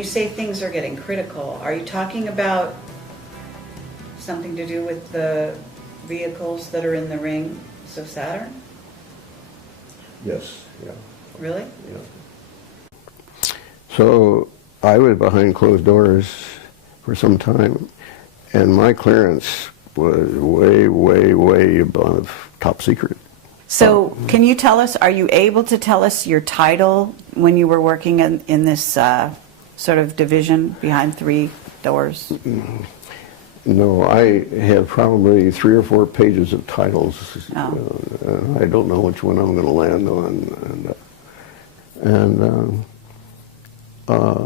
you say things are getting critical, are you talking about something to do with the vehicles that are in the rings of Saturn? Yes, yeah. Really? Yeah. So I was behind closed doors for some time, and my clearance was way, way, way above top secret. So can you tell us, are you able to tell us your title when you were working in this sort of division behind three doors? No, I have probably 3 or 4 pages of titles. Oh. I don't know which one I'm going to land on.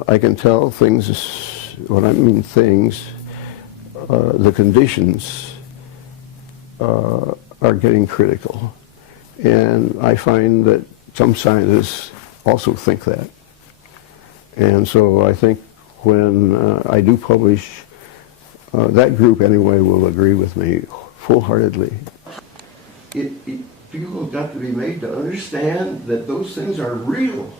I can tell things, when I mean things, the conditions are getting critical. And I find that some scientists also think that. And so I think when I do publish, that group anyway will agree with me full-heartedly. People have got to be made to understand that those things are real.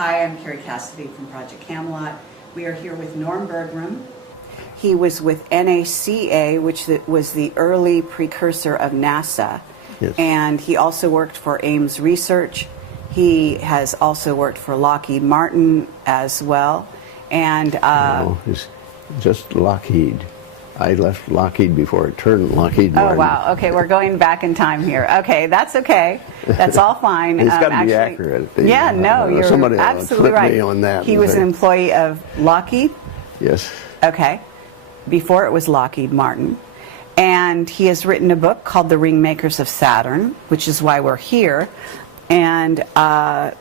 Hi, I'm Carrie Cassidy from Project Camelot. We are here with Norm Bergun. He was with NACA, which was the early precursor of NASA. Yes. And he also worked for Ames Research. He has also worked for Lockheed Martin as well. And no, it's just Lockheed. I left Lockheed before it turned Lockheed Martin. Oh, wow. Okay, we're going back in time here. Okay, that's okay. That's all fine. It's got to be accurate. Yeah, no, you're somebody absolutely right. right. Me on that. He was an employee of Lockheed? Yes. Okay. Before it was Lockheed Martin. And he has written a book called The Rings of Saturn, which is why we're here. And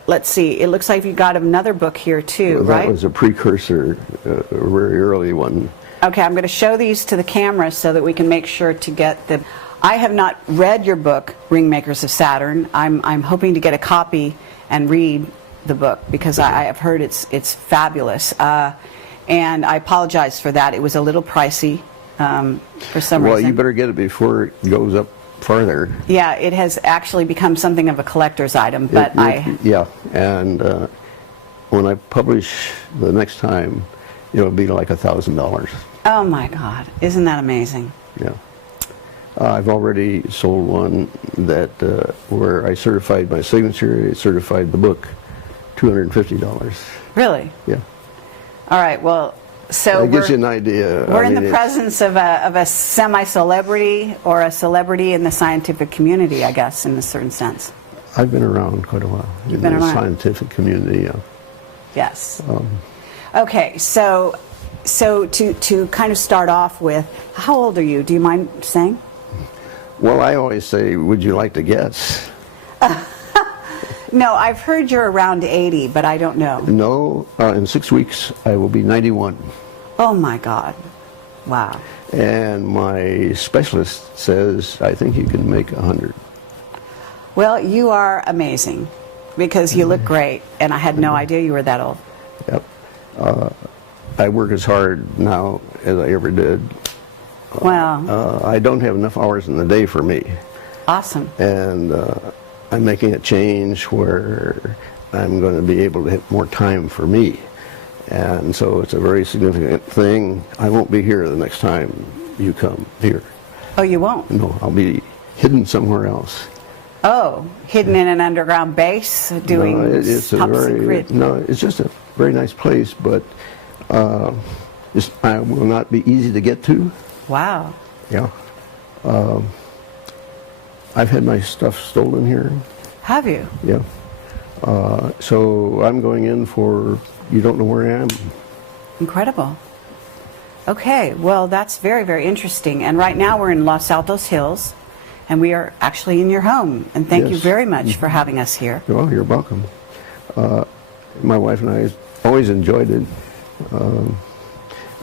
let's see, it looks like you got another book here too, Well, right? that was a precursor, a very early one. Okay, I'm going to show these to the camera so that we can make sure to get the... I have not read your book, Ringmakers of Saturn. I'm hoping to get a copy and read the book because I have heard it's fabulous. And I apologize for that. It was a little pricey for some reason. Well, you better get it before it goes up farther. Yeah, it has actually become something of a collector's item, but Yeah, and when I publish the next time, it'll be like $1,000. Oh my God, isn't that amazing? Yeah. I've already sold one that where I certified my signature, I certified the book, $250. Really? Yeah. All right, well, so that gives you an idea. We're in the presence of a semi-celebrity or a celebrity in the scientific community, I guess, in a certain sense. I've been around quite a while in the scientific community, yeah. Yes. Okay, so to kind of start off with, how old are you? Do you mind saying? Well, I always say, would you like to guess? No, I've heard you're around 80, but I don't know. No, in 6 weeks I will be 91. Oh my God. Wow. And my specialist says, I think you can make 100. Well, you are amazing because you look great, and I had no idea you were that old. Yep. I work as hard now as I ever did. Wow. I don't have enough hours in the day for me. Awesome. And I'm making a change where I'm going to be able to have more time for me. And so it's a very significant thing. I won't be here the next time you come here. Oh, you won't? No, I'll be hidden somewhere else. Oh, hidden in an underground base doing top secret? No, it's just a very nice place, but it will not be easy to get to. Wow. Yeah. I've had my stuff stolen here. Have you? Yeah. So I'm going in for, you don't know where I am. Incredible. Okay, well, that's very, very interesting. And right now we're in Los Altos Hills, and we are actually in your home. And thank you very much for having us here. Well, you're welcome. My wife and I always enjoyed it.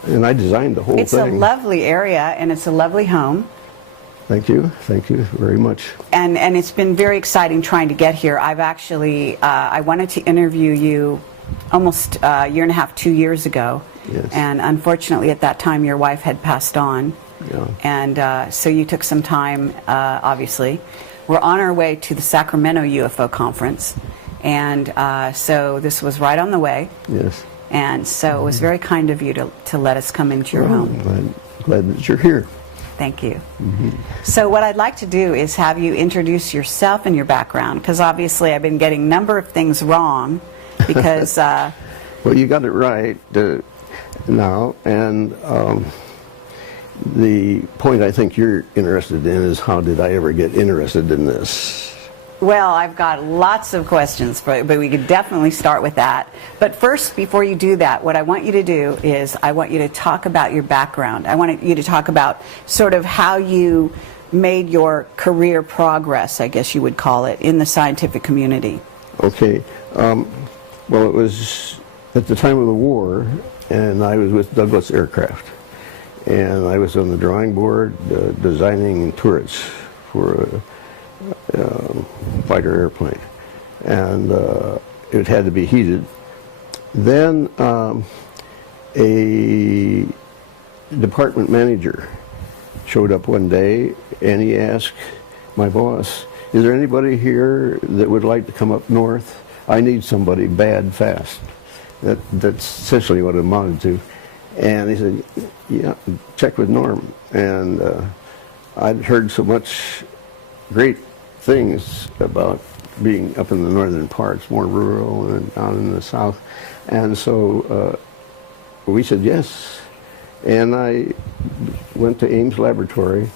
And I designed the whole thing. It's a lovely area, and it's a lovely home. Thank you very much. And it's been very exciting trying to get here. I've actually, I wanted to interview you almost a year and a half, 2 years ago. Yes. And unfortunately at that time your wife had passed on. Yeah. And so you took some time, obviously. We're on our way to the Sacramento UFO conference. And so this was right on the way. Yes. And so it was very kind of you to let us come into your home. I'm glad that you're here. Thank you. So what I'd like to do is have you introduce yourself and your background, because obviously I've been getting a number of things wrong because... Well, you got it right now, and the point I think you're interested in is how did I ever get interested in this? Well, I've got lots of questions, but we could definitely start with that. But first, before you do that, what I want you to do is I want you to talk about your background. I want you to talk about sort of how you made your career progress, I guess you would call it, in the scientific community. Okay. Well, it was at the time of the war, and I was with Douglas Aircraft. And I was on the drawing board designing turrets for a fighter airplane, and it had to be heated. Then a department manager showed up one day, and he asked my boss, "Is there anybody here that would like to come up north? I need somebody bad, fast." That's essentially what it amounted to. And he said, "Yeah, check with Norm." And I'd heard so much great things about being up in the northern parts, more rural and down in the south. And so we said yes. And I went to Ames Laboratory.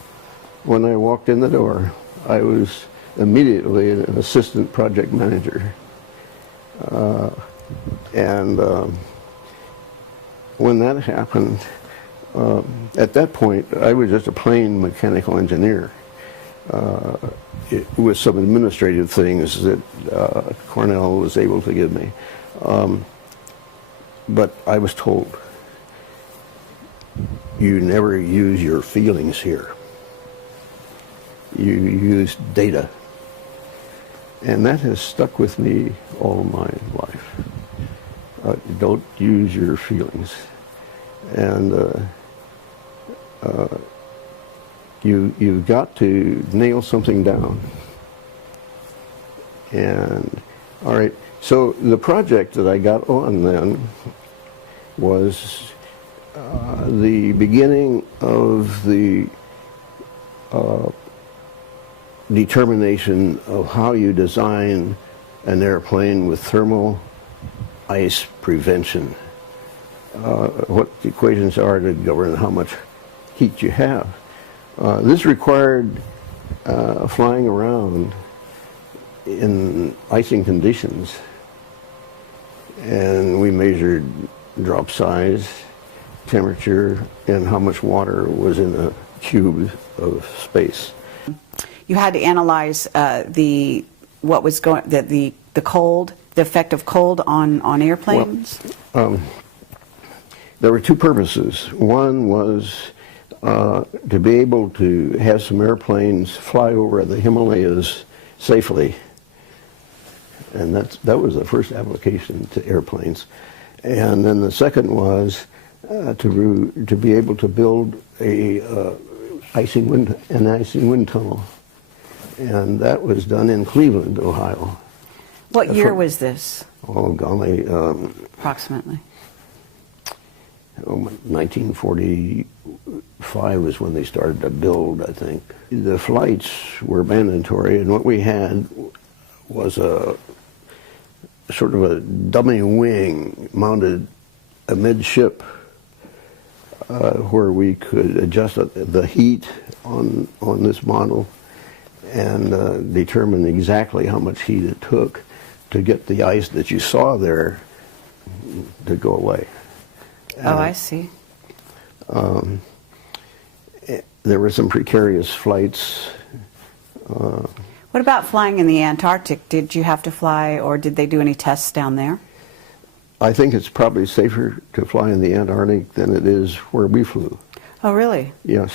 When I walked in the door, I was immediately an assistant project manager. When that happened, at that point, I was just a plain mechanical engineer. With some administrative things that Cornell was able to give me. But I was told, you never use your feelings here. You use data. And that has stuck with me all my life. Don't use your feelings. And you've got to nail something down. And all right, so the project that I got on then was the beginning of the determination of how you design an airplane with thermal ice prevention. What the equations are to govern how much heat you have. This required flying around in icing conditions, and we measured drop size, temperature, and how much water was in a cube of space. You had to analyze the cold, the effect of cold on airplanes? Well, there were two purposes. One was to be able to have some airplanes fly over the Himalayas safely. And that was the first application to airplanes. And then the second was to be able to build an icing wind tunnel. And that was done in Cleveland, Ohio. What year was this? Oh, golly. Approximately. 1945 was when they started to build, I think. The flights were mandatory, and what we had was a sort of a dummy wing mounted amidship where we could adjust the heat on this model and determine exactly how much heat it took to get the ice that you saw there to go away. Oh, I see. There were some precarious flights. What about flying in the Antarctic? Did you have to fly, or did they do any tests down there? I think it's probably safer to fly in the Antarctic than it is where we flew. Oh, really? Yes,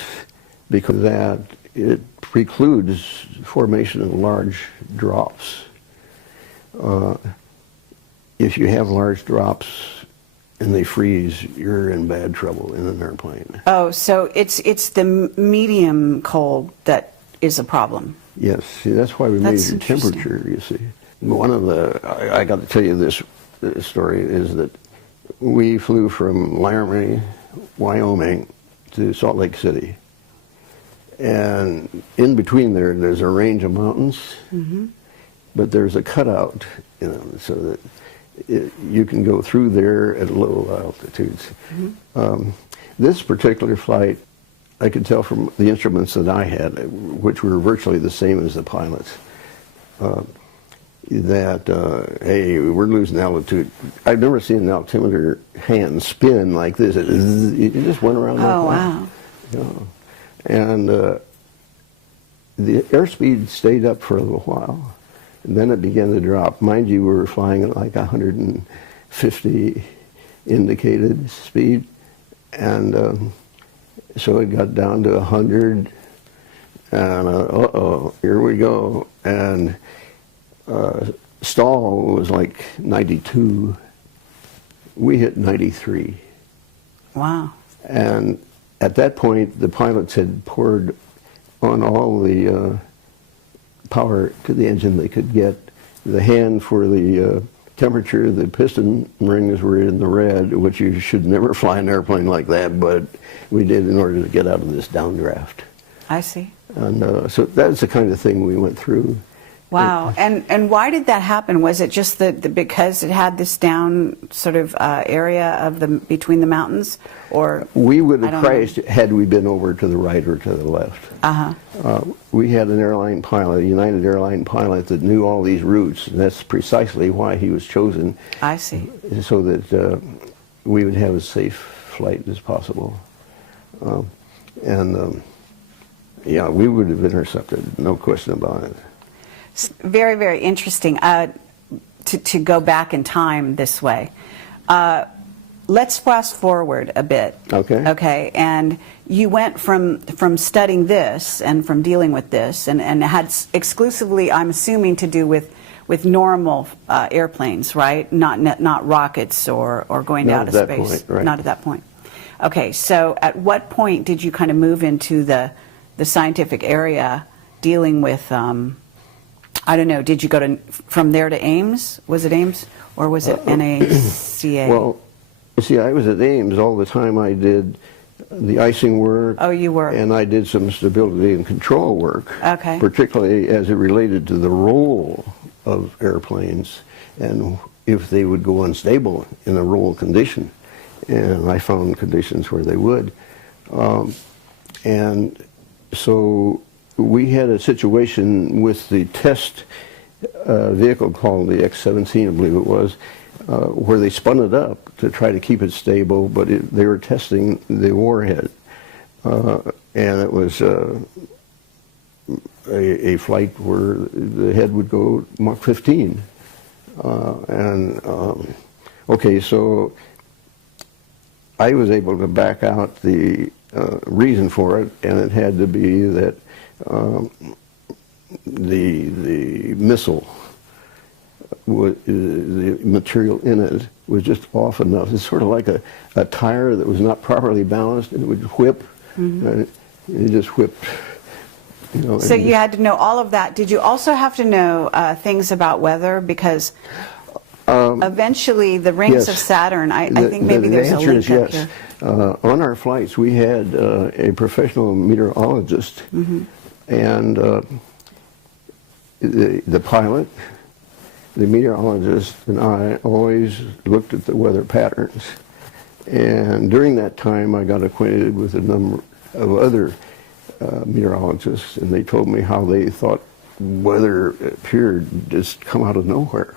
because that it precludes formation of large drops. If you have large drops and they freeze, you're in bad trouble in an airplane. Oh, so it's the medium cold that is a problem. Yes, see, that's why we measure temperature, you see. One of the, I got to tell you this story, is that we flew from Laramie, Wyoming to Salt Lake City. And in between there's a range of mountains, but there's a cutout, so that you can go through there at low altitudes. This particular flight, I could tell from the instruments that I had, which were virtually the same as the pilots, that, hey, we're losing altitude. I've never seen an altimeter hand spin like this. It just went around like that. Oh, wow. You know. And the airspeed stayed up for a little while, and then it began to drop. Mind you, we were flying at like 150 indicated speed, and so it got down to 100, and uh-oh, here we go. And stall was like 92. We hit 93. Wow. And at that point, the pilots had poured on all the power to the engine they could get. The hand for the temperature, the piston rings were in the red, which you should never fly an airplane like that, but we did in order to get out of this downdraft. I see. And so that's the kind of thing we went through. Wow. And why did that happen? Was it just because it had this down sort of area of between the mountains, or we would have crashed had we been over to the right or to the left. We had an airline pilot, a United airline pilot, that knew all these routes, and that's precisely why he was chosen. I see. So that we would have as safe flight as possible. Yeah, we would have intercepted, no question about it. Very, very interesting to go back in time this way. Let's fast forward a bit. Okay. Okay, and you went from studying this and from dealing with this, and had exclusively, I'm assuming, to do with normal airplanes, right? Not rockets or going out of space. Not at that point, right. Not at that point. Okay, so at what point did you kind of move into the scientific area dealing with? I don't know, did you go from there to Ames? Was it Ames, or was it NACA? Well, you see, I was at Ames all the time. I did the icing work. Oh, you were. And I did some stability and control work. Okay. Particularly as it related to the roll of airplanes and if they would go unstable in a roll condition. And I found conditions where they would. And so we had a situation with the test vehicle called the X-17, I believe it was, where they spun it up to try to keep it stable, but they were testing the warhead. And it was a flight where the head would go Mach 15. Okay, so I was able to back out the reason for it, and it had to be that the missile, the material in it was just off enough. It's sort of like a tire that was not properly balanced, and it would whip. And it just whipped. You know, so you had to know all of that. Did you also have to know things about weather? Because eventually the Rings of Saturn, I think maybe there's a link up here. On our flights, we had a professional meteorologist, and the pilot, the meteorologist, and I always looked at the weather patterns. And during that time, I got acquainted with a number of other meteorologists, and they told me how they thought weather appeared just come out of nowhere.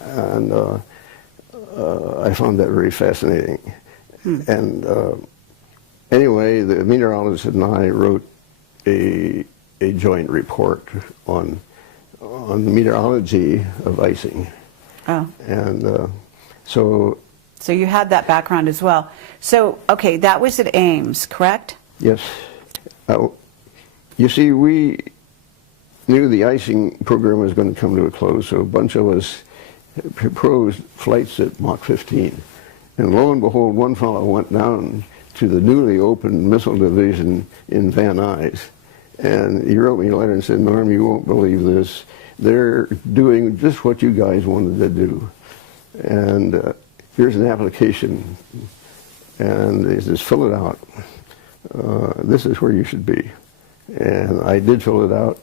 And I found that very fascinating. And anyway, the meteorologist and I wrote a joint report on the meteorology of icing. Oh. And so you had that background as well. So, okay, that was at Ames, correct? Yes. You see, we knew the icing program was going to come to a close, so a bunch of us proposed flights at Mach 15. And lo and behold, one fellow went down to the newly opened missile division in Van Nuys. And he wrote me a letter and said, "Norm, you won't believe this. They're doing just what you guys wanted to do." And here's an application, and they says, fill it out. This is where you should be. And I did fill it out.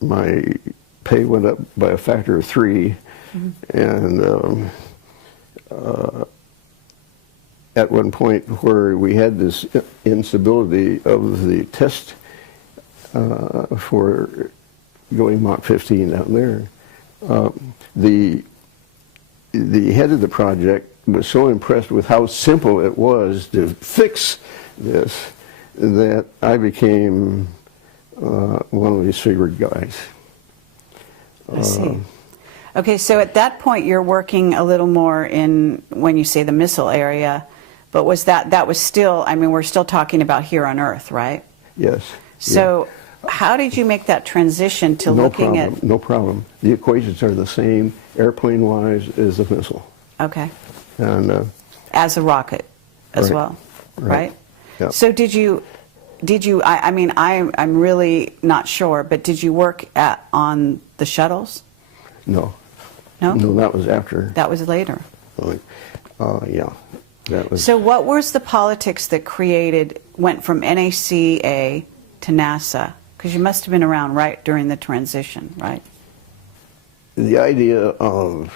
My pay went up by a factor of 3, and at one point where we had this instability of the test for going Mach 15 down there, the head of the project was so impressed with how simple it was to fix this that I became one of his favorite guys. I see. Okay, so at that point you're working a little more in, when you say the missile area, but was that was still, I mean, we're still talking about here on Earth, right? Yes. So how did you make that transition to looking at... No problem. The equations are the same, airplane-wise, as the missile. Okay. And as a rocket as right, well, right? Yeah. So did you, I mean, I'm really not sure, but did you work on the shuttles? No. No? No, that was after. That was later. Yeah. That was. So what was the politics that went from NACA to NASA? Because you must have been around right during the transition, right? The idea of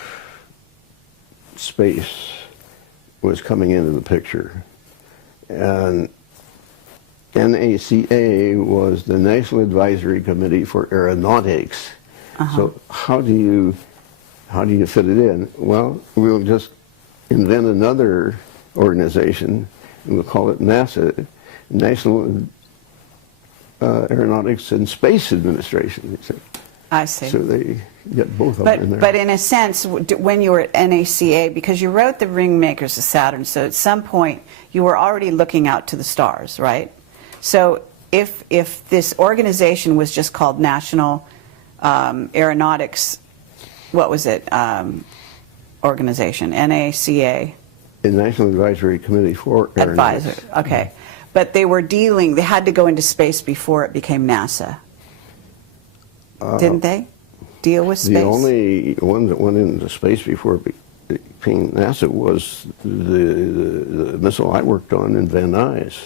space was coming into the picture, and NACA was the National Advisory Committee for Aeronautics. So how do you fit it in? Well, we'll just invent another organization, and we'll call it NASA, National Aeronautics and Space Administration. I see. So they get both of them in there. But in a sense, when you were at NACA, because you wrote the Ring Makers of Saturn, so at some point you were already looking out to the stars, right? So if this organization was just called National Aeronautics, what was it, organization, NACA? The National Advisory Committee for Aeronautics. Advisor, okay. But they had to go into space before it became NASA. Didn't they deal with space? The only one that went into space before it became NASA was the missile I worked on in Van Nuys.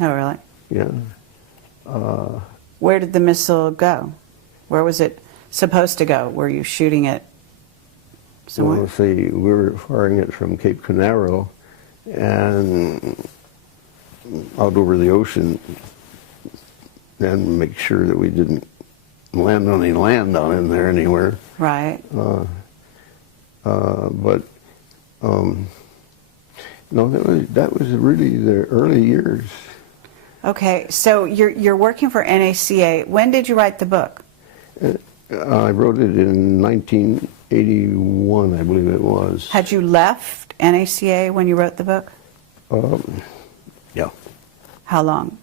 Oh, really? Yeah. Where did the missile go? Where was it supposed to go? Were you shooting it somewhere? Well, see, we were firing it from Cape Canaveral and out over the ocean, and make sure that we didn't land on any land down in there anywhere. Right. But no, that was really the early years. Okay, so you're working for NACA. When did you write the book? I wrote it in 1981, I believe it was. Had you left NACA when you wrote the book? Yeah. How long?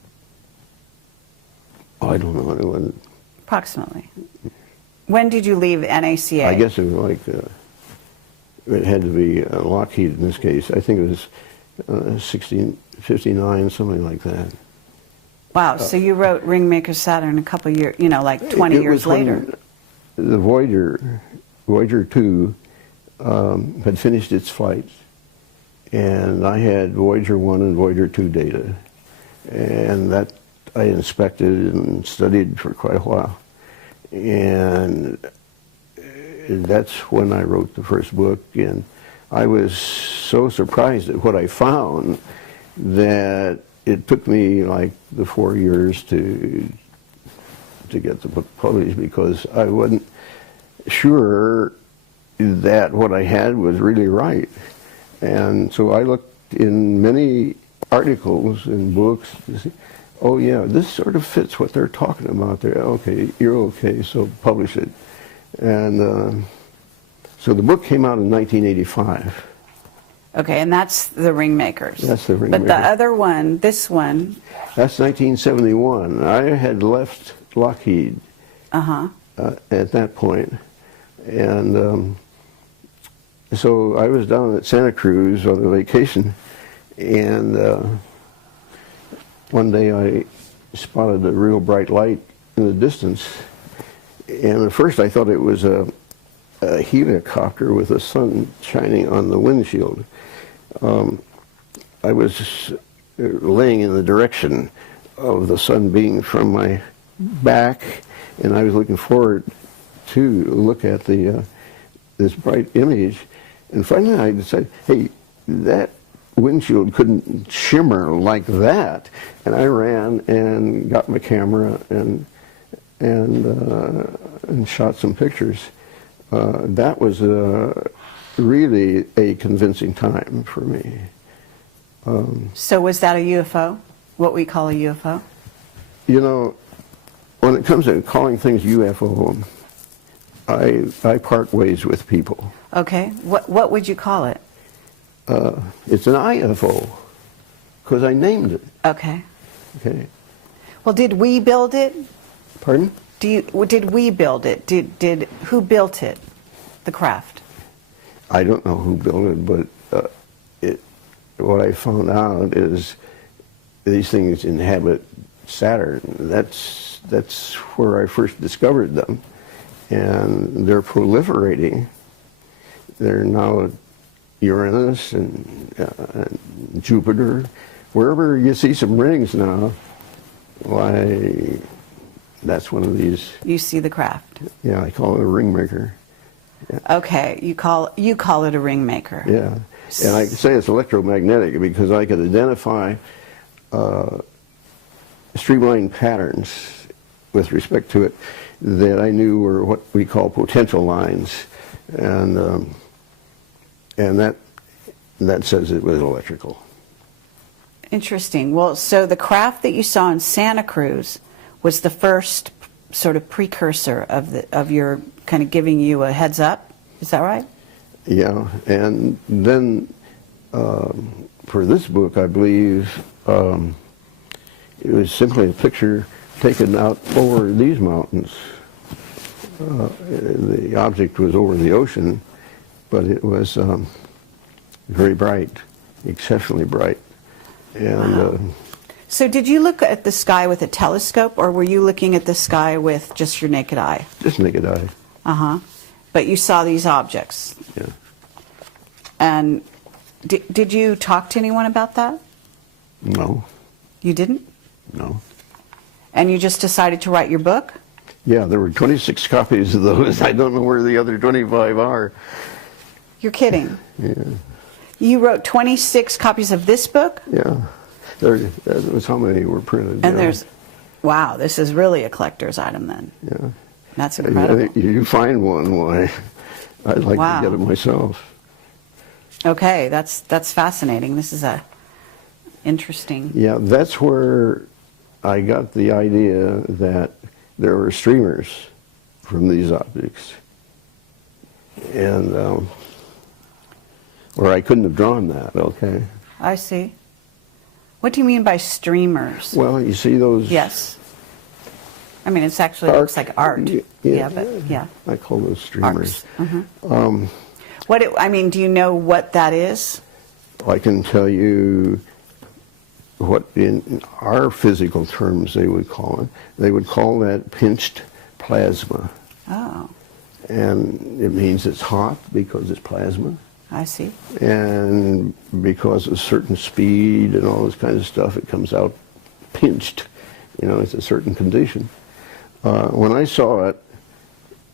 I don't know. It was, Approximately. When did you leave NACA? I guess it was like, it had to be Lockheed in this case. I think it was 59, something like that. Wow, so you wrote Ring Maker Saturn a couple years, like 20 It years was when later. The Voyager 2 had finished its flights, and I had Voyager 1 and Voyager 2 data, and that I inspected and studied for quite a while, and that's when I wrote the first book. And I was so surprised at what I found that it took me like the 4 years to get the book published, because I wasn't sure that what I had was really right. And so I looked in many articles and books to see, oh yeah, this sort of fits what they're talking about there. Okay, you're okay, so publish it. And so the book came out in 1985. Okay, and that's the Ring Makers. That's the Ring But Makers. the other one, this one. That's 1971. I had left Lockheed at that point. And so I was down at Santa Cruz on a vacation, and one day I spotted a real bright light in the distance. And at first I thought it was a a helicopter with the sun shining on the windshield. I was laying in the direction of the sun being from my back, and I was looking forward to look at the this bright image. And finally I decided, hey, that windshield couldn't shimmer like that. And I ran and got my camera and shot some pictures. That was really a convincing time for me. So was that a UFO? What we call a UFO? You know, when it comes to calling things UFO, I part ways with people. Okay. What would you call it? It's an IFO, because I named it. Okay. Okay. Well, did we build it? Pardon? Did we build it? Who built it? The craft? I don't know who built it, but what I found out is these things inhabit Saturn. That's where I first discovered them, and they're proliferating. They're now at Uranus and Jupiter. Wherever you see some rings now, why, that's one of these. You see the craft? Yeah, I call it a ring maker. Yeah. Okay, you call it a ring maker. Yeah, and I say it's electromagnetic because I could identify streamlined patterns with respect to it that I knew were what we call potential lines, and that says it was electrical. Interesting. Well, so the craft that you saw in Santa Cruz was the first sort of precursor of your kind of giving you a heads up. Is that right? Yeah, and then for this book, I believe it was simply a picture taken out over these mountains. The object was over the ocean, but it was very bright, exceptionally bright. And wow. So did you look at the sky with a telescope, or were you looking at the sky with just your naked eye? Just naked eye. Uh-huh. But you saw these objects. Yeah. And did you talk to anyone about that? No. You didn't? No. And you just decided to write your book? Yeah, there were 26 copies of those. I don't know where the other 25 are. You're kidding. Yeah. You wrote 26 copies of this book? Yeah. That was how many were printed. And yeah. there's, wow, this is really a collector's item then. Yeah. That's incredible. You find one, why, I'd like wow. to get it myself. Okay, that's fascinating. This is interesting. Yeah, that's where I got the idea that there were streamers from these objects. And or I couldn't have drawn that, okay? I see. What do you mean by streamers? Well, you see those... Yes. I mean, it's actually looks like art. Yeah, but yeah. I call those streamers. Mm-hmm. I mean, do you know what that is? I can tell you what in our physical terms they would call it. They would call that pinched plasma. Oh. And it means it's hot because it's plasma. I see. And because of certain speed and all this kind of stuff, it comes out pinched. You know, it's a certain condition. When I saw it,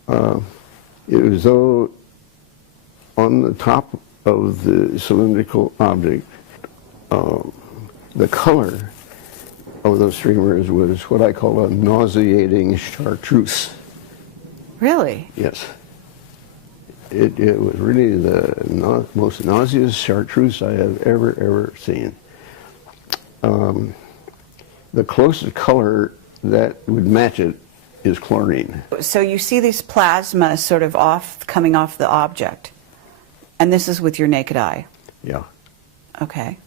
it was though on the top of the cylindrical object, the color of those streamers was what I call a nauseating chartreuse. Really? Yes. It was really the most nauseous chartreuse I have ever seen. The closest color that would match it is chlorine. So you see these plasma sort of coming off the object, and this is with your naked eye? Yeah. Okay.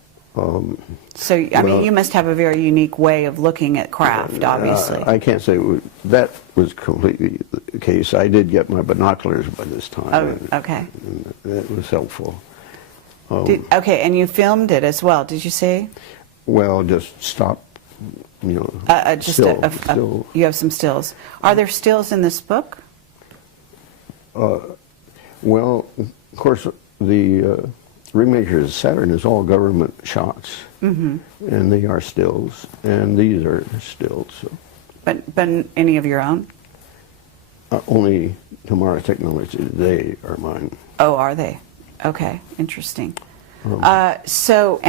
So, I mean, you must have a very unique way of looking at craft, obviously. I can't say that was completely the case. I did get my binoculars by this time. Oh, okay. And that was helpful. Okay, and you filmed it as well, did you say? Well, just stop, you know, still. You have some stills. Are there stills in this book? Well, of course, the Ring Makers of Saturn is all government shots, and they are stills, and these are stills. So. But any of your own? Only Tomorrow Technology, they are mine. Oh, are they? Okay, interesting. So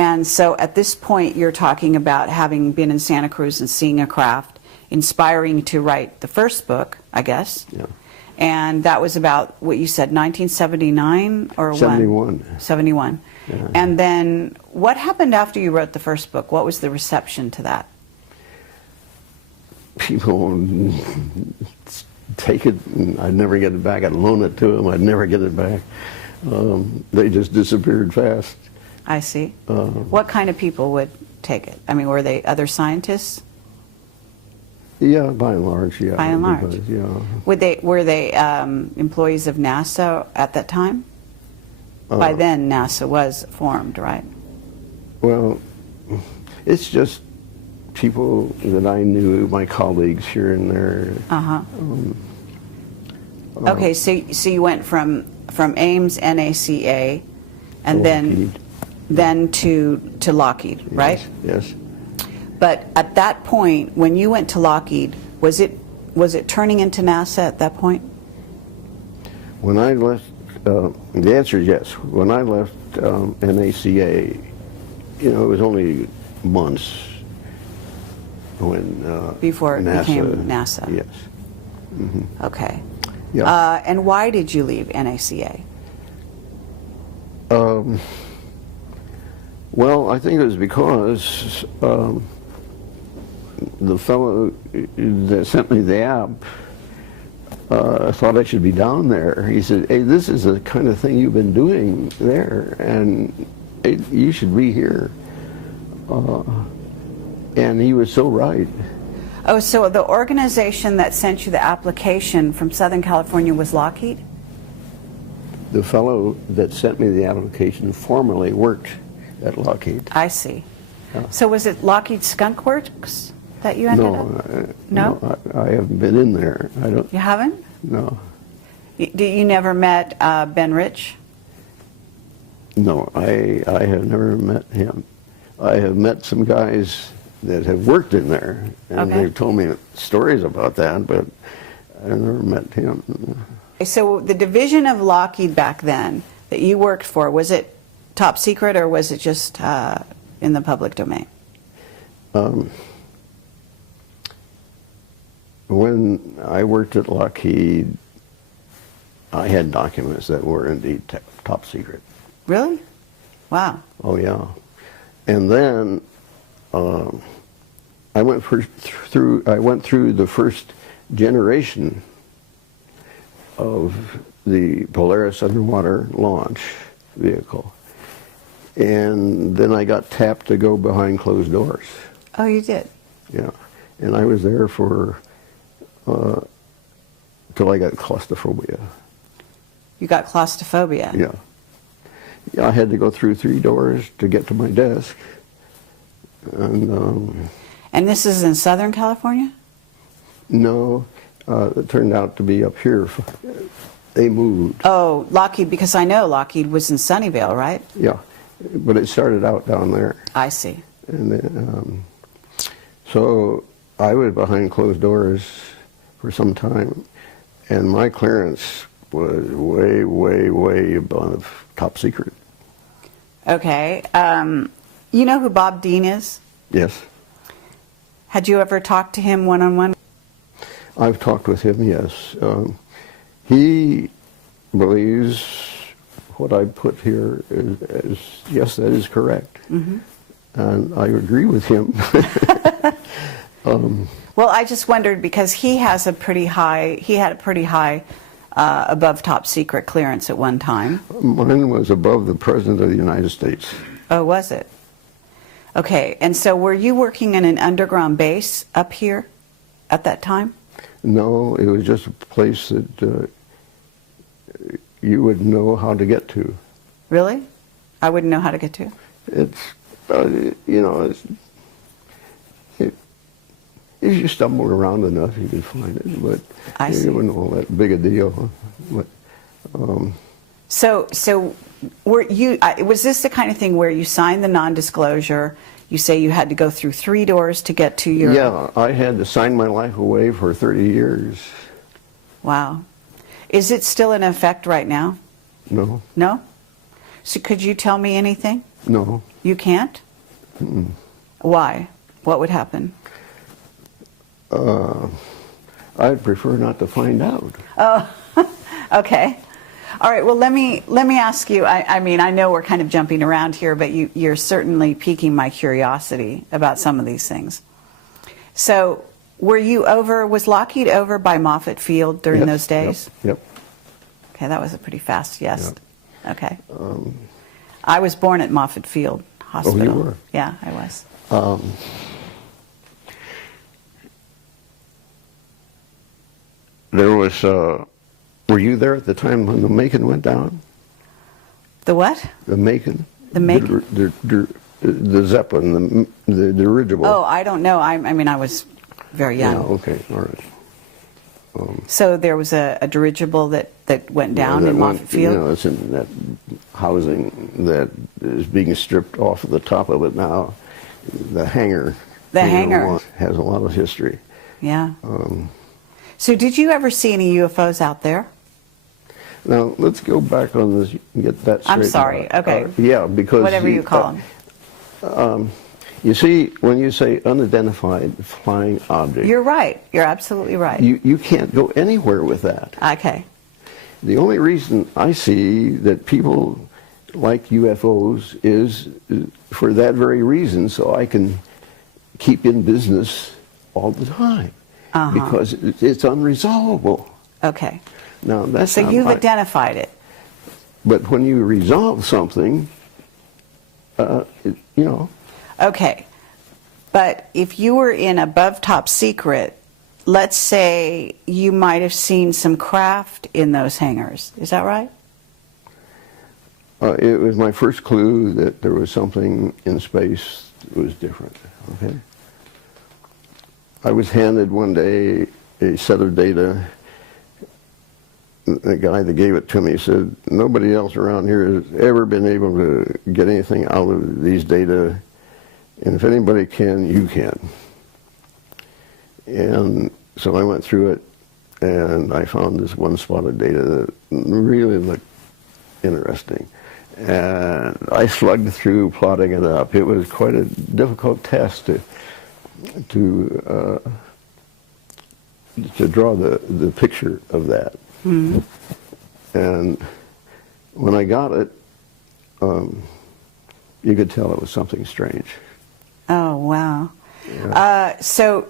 at this point, you're talking about having been in Santa Cruz and seeing a craft, inspiring you to write the first book, I guess. Yeah. And that was about what you said, 1979 or 71. When? 71. Yeah. And then what happened after you wrote the first book? What was the reception to that? People take it, and I'd never get it back. I'd loan it to them. I'd never get it back. They just disappeared fast. I see. What kind of people would take it? I mean, were they other scientists? Yeah, by and large, yeah. By and large. Because, yeah. Were they employees of NASA at that time? By then, NASA was formed, right? Well, it's just people that I knew, my colleagues here and there. Okay, so you went from Ames, NACA, and then to Lockheed, right? Yes. But at that point, when you went to Lockheed, was it turning into NASA at that point? When I left, the answer is yes. When I left NACA, it was only months when Before it NASA, became NASA. Yes. Okay. Yeah. And why did you leave NACA? Well, I think it was because the fellow that sent me the app thought I should be down there. He said, "Hey, this is the kind of thing you've been doing there, and you should be here." And he was so right. Oh, so the organization that sent you the application from Southern California was Lockheed? The fellow that sent me the application formerly worked at Lockheed. I see. Yeah. So was it Lockheed Skunk Works that you ended up? No? I haven't been in there. I don't. You haven't? No. You never met Ben Rich? No, I have never met him. I have met some guys that have worked in there, and they've told me stories about that, but I never met him. So the division of Lockheed back then that you worked for, was it top secret or was it just in the public domain? When I worked at Lockheed, I had documents that were indeed top secret. Really? Wow. Oh yeah. And then I went through the first generation of the Polaris underwater launch vehicle, and then I got tapped to go behind closed doors. Oh, you did? Yeah, and I was there for till I got claustrophobia. You got claustrophobia? Yeah. Yeah, I had to go through 3 doors to get to my desk. And this is in Southern California? No, it turned out to be up here. They moved. Oh, Lockheed, because I know Lockheed was in Sunnyvale, right? Yeah, but it started out down there. I see. And then, so I was behind closed doors for some time, and my clearance was way, way, way above top secret. Okay. You know who Bob Dean is? Yes. Had you ever talked to him one-on-one? I've talked with him, yes. He believes what I put here is yes, that is correct. And I agree with him. Well, I just wondered because he had a pretty high above top secret clearance at one time. Mine was above the President of the United States. Oh, was it? Okay, and so were you working in an underground base up here at that time? No, it was just a place that you would know how to get to. Really? I wouldn't know how to get to? It's, if you stumbled around enough, you could find it, but I see. it wasn't all that big a deal. But, So were you? Was this the kind of thing where you signed the non-disclosure? You say you had to go through 3 doors to get to your... Yeah, I had to sign my life away for 30 years. Wow. Is it still in effect right now? No. No? So could you tell me anything? No. You can't? Mm-mm. Why? What would happen? I'd prefer not to find out. Oh, okay. All right, well, let me ask you, I mean, I know we're kind of jumping around here, but you're certainly piquing my curiosity about some of these things. So, was Lockheed over by Moffett Field during those days? Yep. Okay, that was a pretty fast yes. Yep. Okay. I was born at Moffett Field Hospital. Oh, you were? Yeah, I was. There was, were you there at the time when the Macon went down? The what? The Macon. The Macon? The Zeppelin, the dirigible. Oh, I don't know. I mean, I was very young. Yeah, okay, all right. So there was a dirigible that went down in Moffett Field? You know, it's in that housing that is being stripped off of the top of it now. The hangar. The hangar. Has a lot of history. Yeah. So did you ever see any UFOs out there? Now, let's go back on this and get that straight. I'm sorry, okay. Yeah, because... Whatever you call them. You see, when you say unidentified flying object... You're right. You're absolutely right. You can't go anywhere with that. Okay. The only reason I see that people like UFOs is for that very reason, so I can keep in business all the time. Because it's unresolvable. Okay. Now, that's so you've identified it. But when you resolve something, you know... Okay. But if you were in above top secret, let's say you might have seen some craft in those hangars. Is that right? It was my first clue that there was something in space that was different. Okay. I was handed one day a set of data. The guy that gave it to me said, nobody else around here has ever been able to get anything out of these data, and if anybody can, you can. And so I went through it, and I found this one spot of data that really looked interesting. And I slugged through plotting it up. It was quite a difficult test to draw the picture of that. Mm-hmm. And when I got it, you could tell it was something strange. Oh, wow. Yeah. So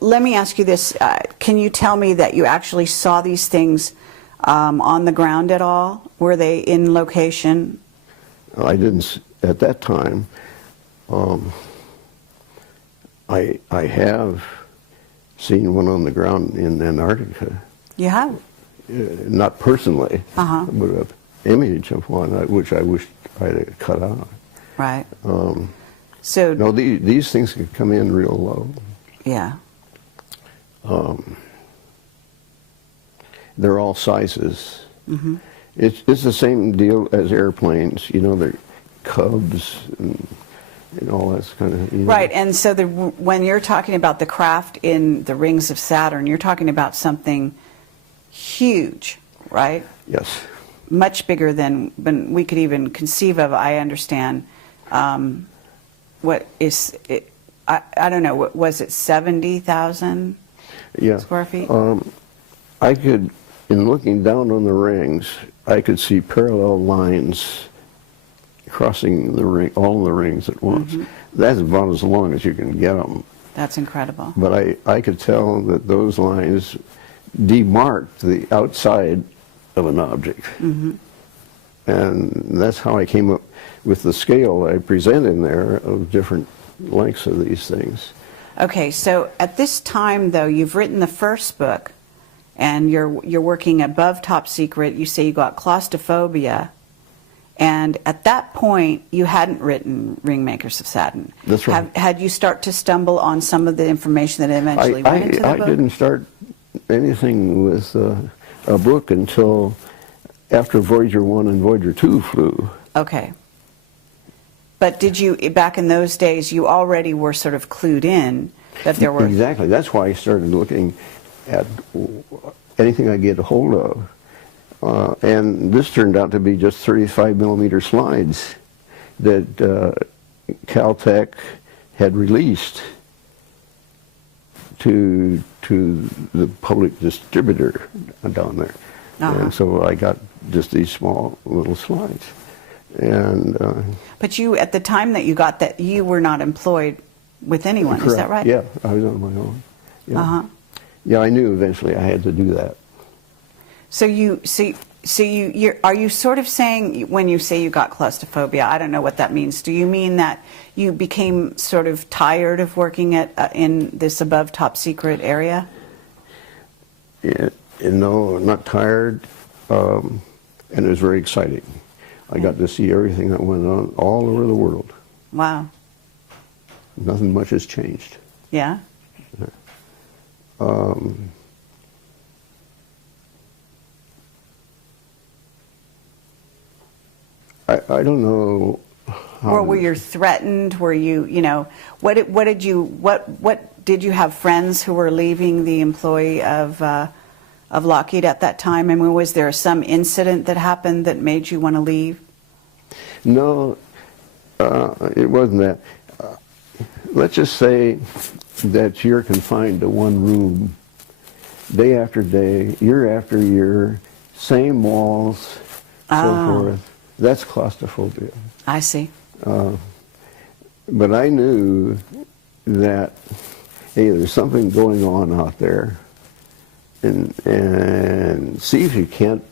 let me ask you this. Can you tell me that you actually saw these things on the ground at all? Were they in location? I didn't, at that time. I have seen one on the ground in Antarctica. You have? Not personally, but an image of one, which I wished I had cut out. Right. So no, these things can come in real low. Yeah. They're all sizes. Mm-hmm. It's the same deal as airplanes. You know, they're Cubs and all that kind of... You know. Right, and so when you're talking about the craft in the Rings of Saturn, you're talking about something huge, right? Yes. Much bigger than we could even conceive of, I understand. What is it? I don't know, was it 70,000 square feet? I could, in looking down on the rings, I could see parallel lines crossing the ring, all the rings at once. Mm-hmm. That's about as long as you can get them. That's incredible. But I could tell that those lines demarked the outside of an object. Mm-hmm. And that's how I came up with the scale I present in there of different lengths of these things. Okay, so at this time, though, you've written the first book, and you're working above top secret. You say you got claustrophobia, and at that point, you hadn't written Ringmakers of Saturn. That's right. Had you start to stumble on some of the information that eventually went into the book? I didn't start anything with a book until after Voyager 1 and Voyager 2 flew. Okay. But did you, back in those days, you already were sort of clued in that there were... Exactly. That's why I started looking at anything I get a hold of. And this turned out to be just 35 millimeter slides that Caltech had released to the public distributor down there. And so I got just these small little slides. And but you, at the time that you got that, you were not employed with anyone, correct. Is that right? Yeah, I was on my own. Yeah. Yeah, I knew eventually I had to do that. So are you sort of saying, when you say you got claustrophobia, I don't know what that means. Do you mean that you became sort of tired of working at in this above top secret area? Yeah, no, not tired, and it was very exciting. I got to see everything that went on all over the world. Wow. Nothing much has changed. Yeah? I don't know how... Or were you threatened? Were you, what did you have friends who were leaving the employee of Lockheed at that time? I mean, was there some incident that happened that made you want to leave? No, it wasn't that. Let's just say that you're confined to one room day after day, year after year, same walls, so forth. That's claustrophobia. I see. But I knew that, hey, there's something going on out there, and see if you can't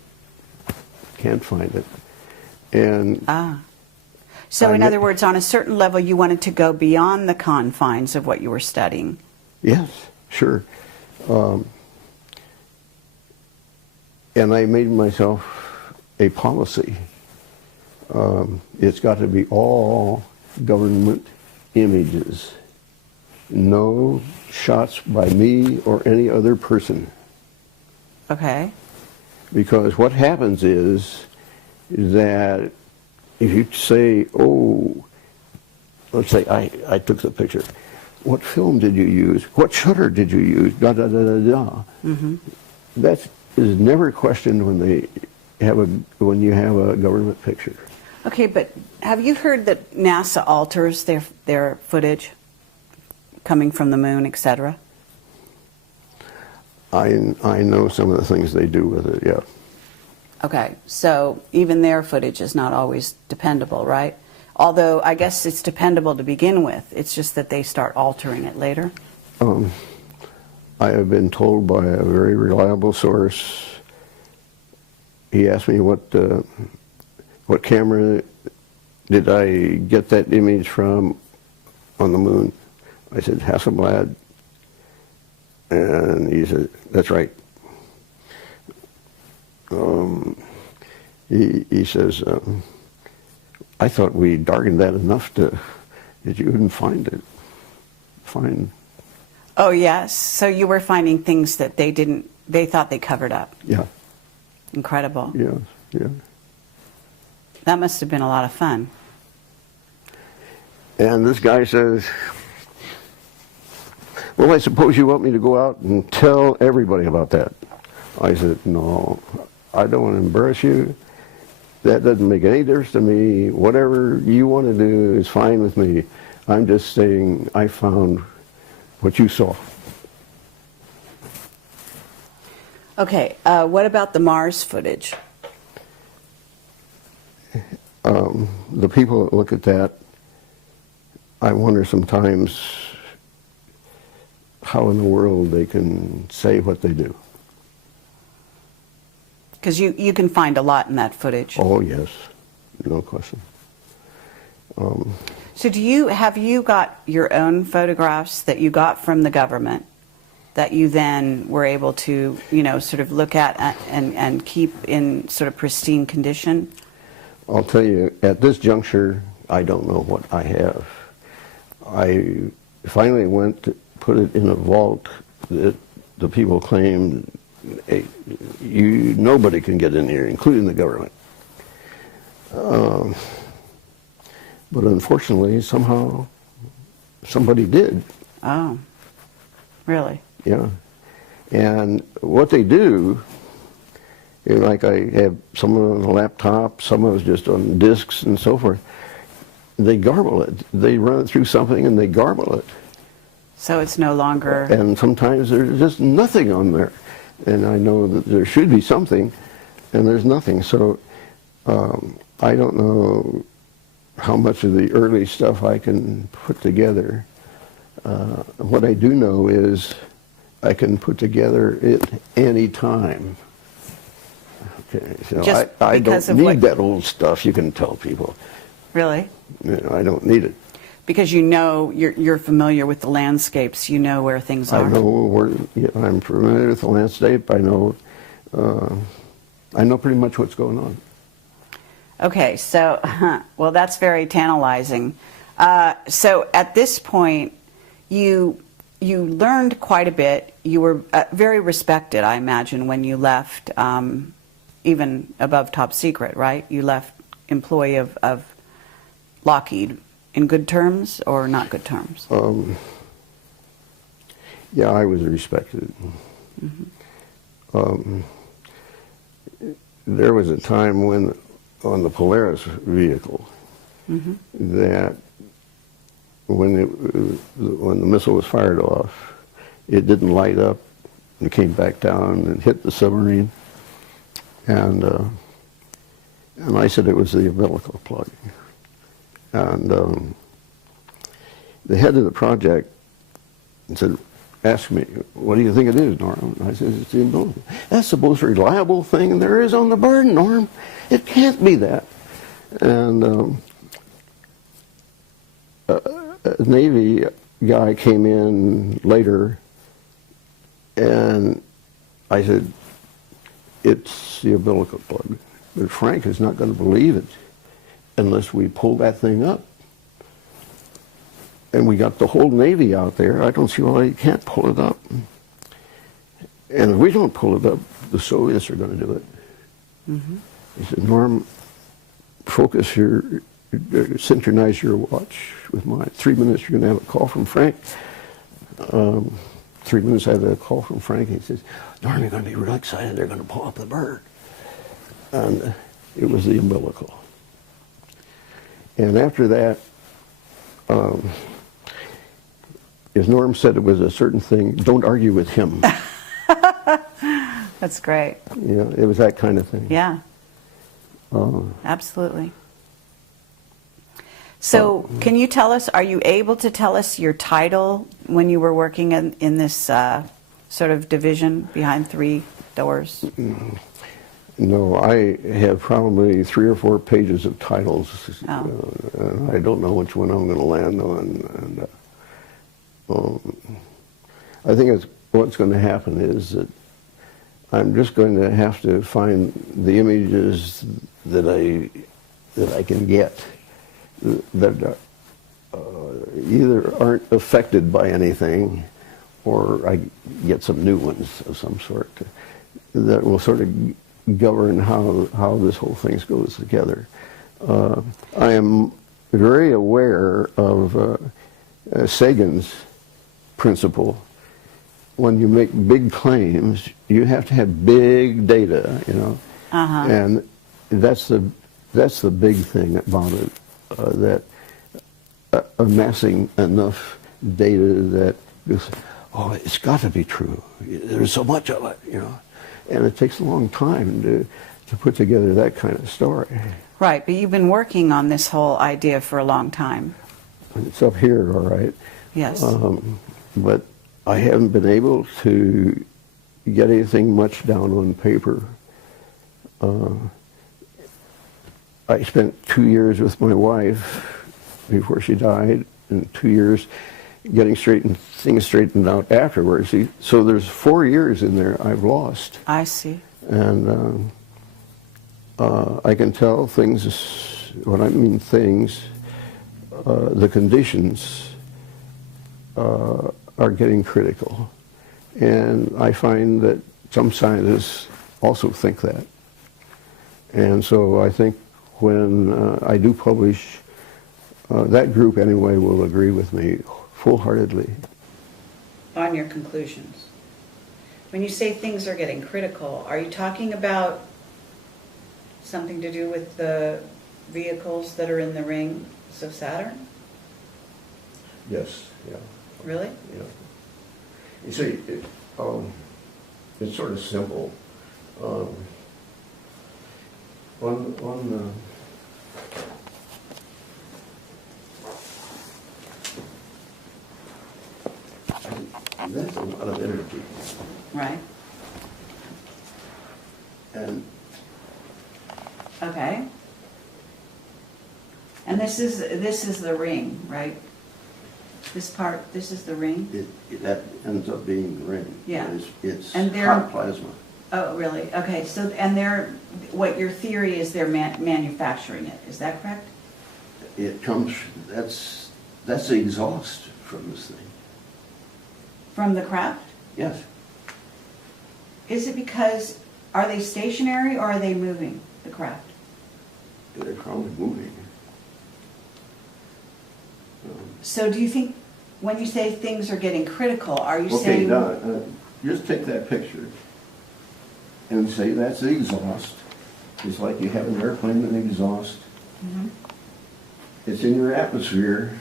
find it. And so in other words, on a certain level, you wanted to go beyond the confines of what you were studying. Yes, sure. And I made myself a policy. It's got to be all government images. No shots by me or any other person. Okay. Because what happens is that if you say, oh, let's say I took the picture. What film did you use? What shutter did you use? Da da da da da. Mm-hmm. That is never questioned when you have a government picture. Okay, but have you heard that NASA alters their footage coming from the moon, etc.? I know some of the things they do with it, yeah. Okay, so even their footage is not always dependable, right? Although I guess it's dependable to begin with. It's just that they start altering it later. I have been told by a very reliable source. He asked me what camera did I get that image from on the moon. I said, Hasselblad. And he said, that's right. He says, I thought we darkened that enough that you wouldn't find it. Oh, yes. So you were finding things that they thought they covered up. Yeah. Incredible. Yeah, yeah. That must have been a lot of fun. And this guy says, well, I suppose you want me to go out and tell everybody about that. I said, no, I don't want to embarrass you. That doesn't make any difference to me. Whatever you want to do is fine with me. I'm just saying I found what you saw. Okay, what about the Mars footage? The people that look at that, I wonder sometimes how in the world they can say what they do. Because you can find a lot in that footage. Oh, yes. No question. So have you got your own photographs that you got from the government that you then were able to, sort of look at and keep in sort of pristine condition? I'll tell you, at this juncture, I don't know what I have. I finally went to put it in a vault that the people claimed nobody can get in here, including the government. But unfortunately, somehow, somebody did. Oh, really? Yeah. And what they do, like I have some on a laptop, some of it's just on discs and so forth, they garble it. They run it through something and they garble it. So it's no longer... And sometimes there's just nothing on there. And I know that there should be something, and there's nothing. So I don't know how much of the early stuff I can put together. What I do know is I can put together it any time. Okay, so I don't need that old stuff, you can tell people. Really? You know, I don't need it. Because you know, you're familiar with the landscapes, you know where things are. I know where, yeah, I'm familiar with the landscape, I know pretty much what's going on. Okay, so, well, that's very tantalizing. So at this point, you learned quite a bit. You were very respected, I imagine, when you left, even above top secret, right? You left employee of Lockheed in good terms or not good terms? Yeah, I was respected. Mm-hmm. There was a time when, on the Polaris vehicle, Mm-hmm. that when the missile was fired off, it didn't light up and came back down and hit the submarine. And I said it was the umbilical plug. And the head of the project said, asked me, what do you think it is, Norm? And I said, it's the umbilical. That's the most reliable thing there is on the burn, Norm. It can't be that. And a Navy guy came in later, and I said, it's the umbilical plug. But Frank is not going to believe it unless we pull that thing up. And we got the whole Navy out there. I don't see why you can't pull it up. And if we don't pull it up, the Soviets are going to do it. Mm-hmm. He said, Norm, focus synchronize your watch with mine. 3 minutes, you're going to have a call from Frank. 3 minutes, I had a call from Frank. He says, Norm, you're going to be real excited. They're going to pull up the bird. And it was the umbilical. And after that, as Norm said, it was a certain thing. Don't argue with him. That's great. You know, it was that kind of thing. Yeah. Absolutely. So can you tell us, are you able to tell us your title when you were working in this sort of division behind three doors? No, I have probably 3 or 4 pages of titles. And I don't know which one I'm going to land on. And I think what's going to happen is that I'm just going to have to find the images that I can get that either aren't affected by anything, or I get some new ones of some sort that will sort of govern how this whole thing goes together. I am very aware of Sagan's principle. When you make big claims, you have to have big data, you know, and that's the big thing about it. That amassing enough data that goes, oh, it's got to be true. There's so much of it, you know, and it takes a long time to put together that kind of story. Right, but you've been working on this whole idea for a long time. It's up here, all right. Yes. But I haven't been able to get anything much down on paper. I spent 2 years with my wife before she died, and 2 years getting things straightened out afterwards. So there's 4 years in there I've lost. I see. And I can tell things, when I mean things, the conditions are getting critical. And I find that some scientists also think that. And so I think when I do publish, that group anyway will agree with me full-heartedly. On your conclusions. When you say things are getting critical, are you talking about something to do with the vehicles that are in the rings of Saturn? Yes, yeah. Really? Yeah. You see, it's sort of simple. That's a lot of energy. Right. And Okay. And this is the ring, right? This part, this is the ring? that ends up being the ring. Yeah. It's And they're- hot plasma. Oh, really? Okay, so, and what your theory is they're manufacturing it, is that correct? It comes, that's the exhaust from this thing. From the craft? Yes. Is it because, are they stationary or are they moving, the craft? They're probably moving. So do you think, when you say things are getting critical, are you Okay, saying? Don, just take that picture and say that's the exhaust. It's like you have an airplane with an exhaust. Mhm. It's in your atmosphere,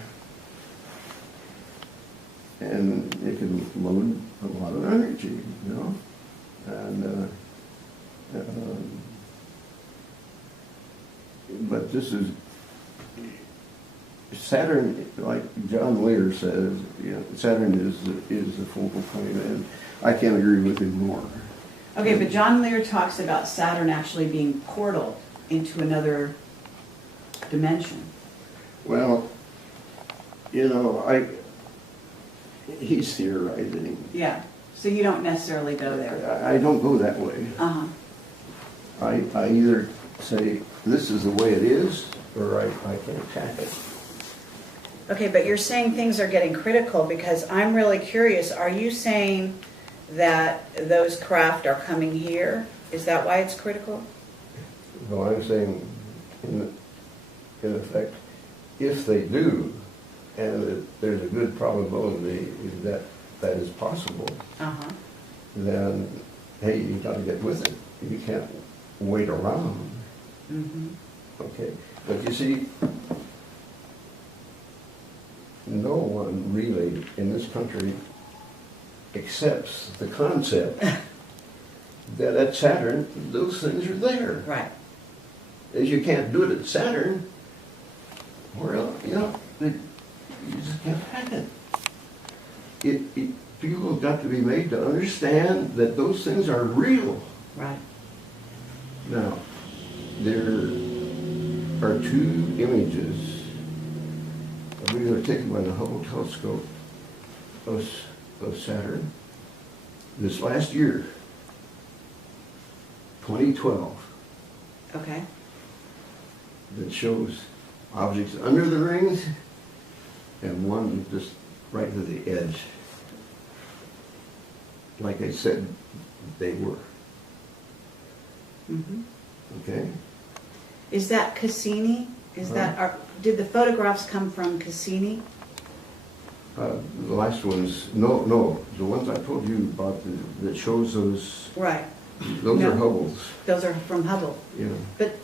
and it can load a lot of energy, you know? And, but this is, Saturn, like John Lear says, you know, Saturn is the focal point, and I can't agree with him more. Okay, but John Lear talks about Saturn actually being portal into another dimension. Well, you know, he's theorizing. Yeah, so you don't necessarily go there. I don't go that way. Uh-huh. I either say, this is the way it is, or I can attack it. Okay, but you're saying things are getting critical because I'm really curious. Are you saying that those craft are coming here? Is that why it's critical? No, I'm saying, in effect, if they do, and there's a good probability that that is possible, Uh-huh. then, hey, you got to get with it. You can't wait around. Mm-hmm. Okay, but you see, no one really in this country accepts the concept that at Saturn, those things are there. Right. As you can't do it at Saturn, well, you know, you just can't hack it. People have got to be made to understand that those things are real. Right. Now, there are two images. These are taken by the Hubble telescope of Saturn this last year, 2012, Okay. that shows objects under the rings and one just right to the edge. Like I said, they were. Mm-hmm. Okay? Is that Cassini? Did the photographs come from Cassini? The last ones, no, the ones I told you about that shows those, Right. those No. are Hubble's. Those are from Hubble. Yeah. But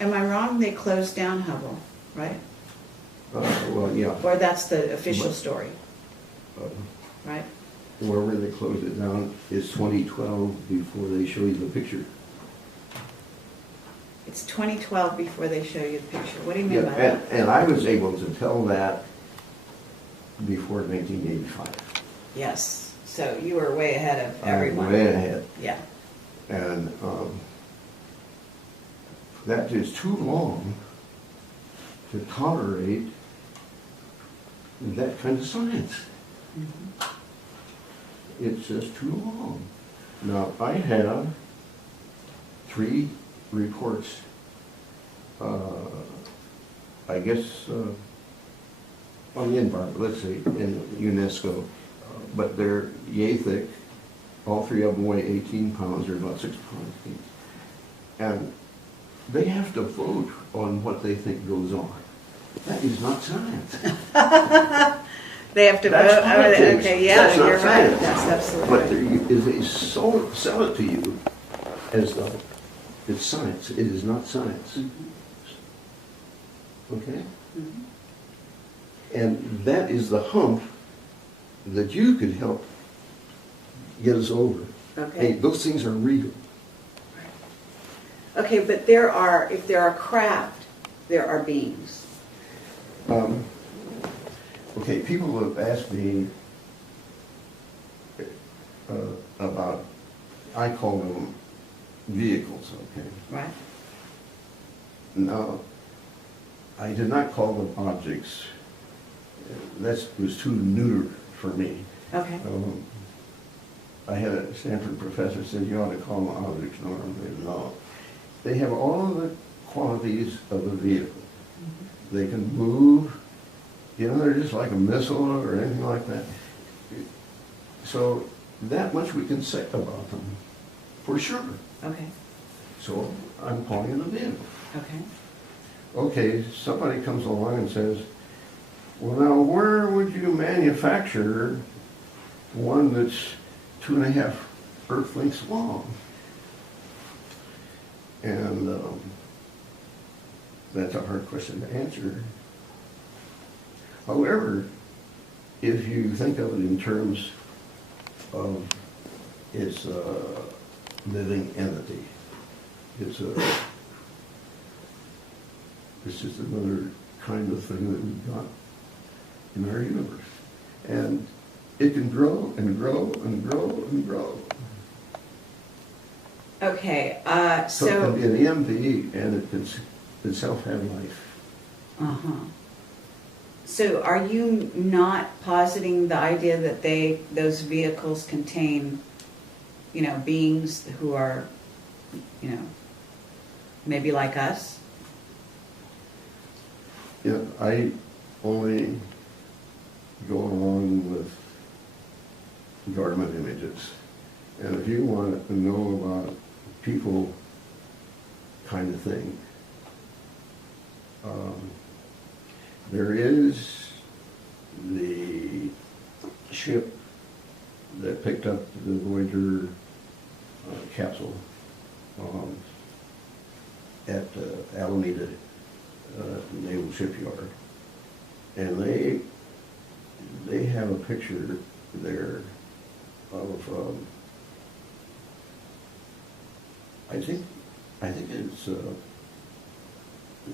am I wrong? They closed down Hubble, right? Well, yeah. Or that's the official But- story, right? Wherever they closed it down is 2012 before they show you the picture. It's 2012 before they show you the picture. What do you mean Yeah, by that? and I was able to tell that before 1985. Yes. So you were way ahead of I'm everyone. way ahead. Yeah. And that is too long to tolerate that kind of science. Mm-hmm. It's just too long. Now, I have 3 reports, I guess, on the environment, let's say, in UNESCO, but they're yay thick All three of them weigh 18 pounds, or about 6 pounds each. And they have to vote on what they think goes on. That is not science. They have to That's vote. politics. Okay, yeah, That's not you're right. science. That's absolutely right. But they sell it to you as though it's science. It is not science. Okay? And that is the hump that you could help get us over. Okay. Hey, those things are real. Okay, but if there are craft, there are beings. Okay, people have asked me about, I call them vehicles, okay? Right. Now, I did not call them objects. That was too neuter for me. Okay. I had a Stanford professor said you ought to call them objects. No. They have all of the qualities of a vehicle. They can move. You know, they're just like a missile or anything like that. So that much we can say about them, for sure. Okay. So I'm calling it a vehicle. Okay. Okay, somebody comes along and says, well, now where would you manufacture one that's 2.5 Earth lengths long? And that's a hard question to answer. However, if you think of it in terms of its living entity, it's just another kind of thing that we've got in our universe. And it can grow and grow and grow and grow. Okay, So it can be an EMV and it can itself have life. Uh-huh. So are you not positing the idea that those vehicles contain, beings who are, maybe like us? Yeah, I only go along with government images. And if you want to know about people kind of thing, there is the ship that picked up the Voyager capsule at Alameda Naval Shipyard, and they have a picture there of I think it's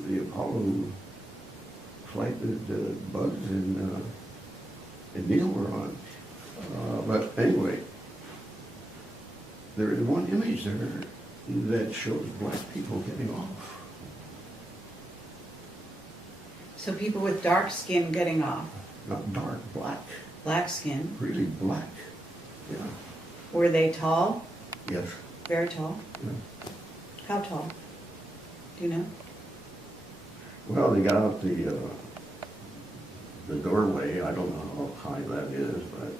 the Apollo flight that Buzz and Neil were on. But anyway, there is one image there that shows black people getting off. So people with dark skin getting off. Not dark, black. Black skin. Really black. Yeah. Were they tall? Yes. Very tall? Yeah. How tall? Do you know? Well, they got out the doorway. I don't know how high that is, but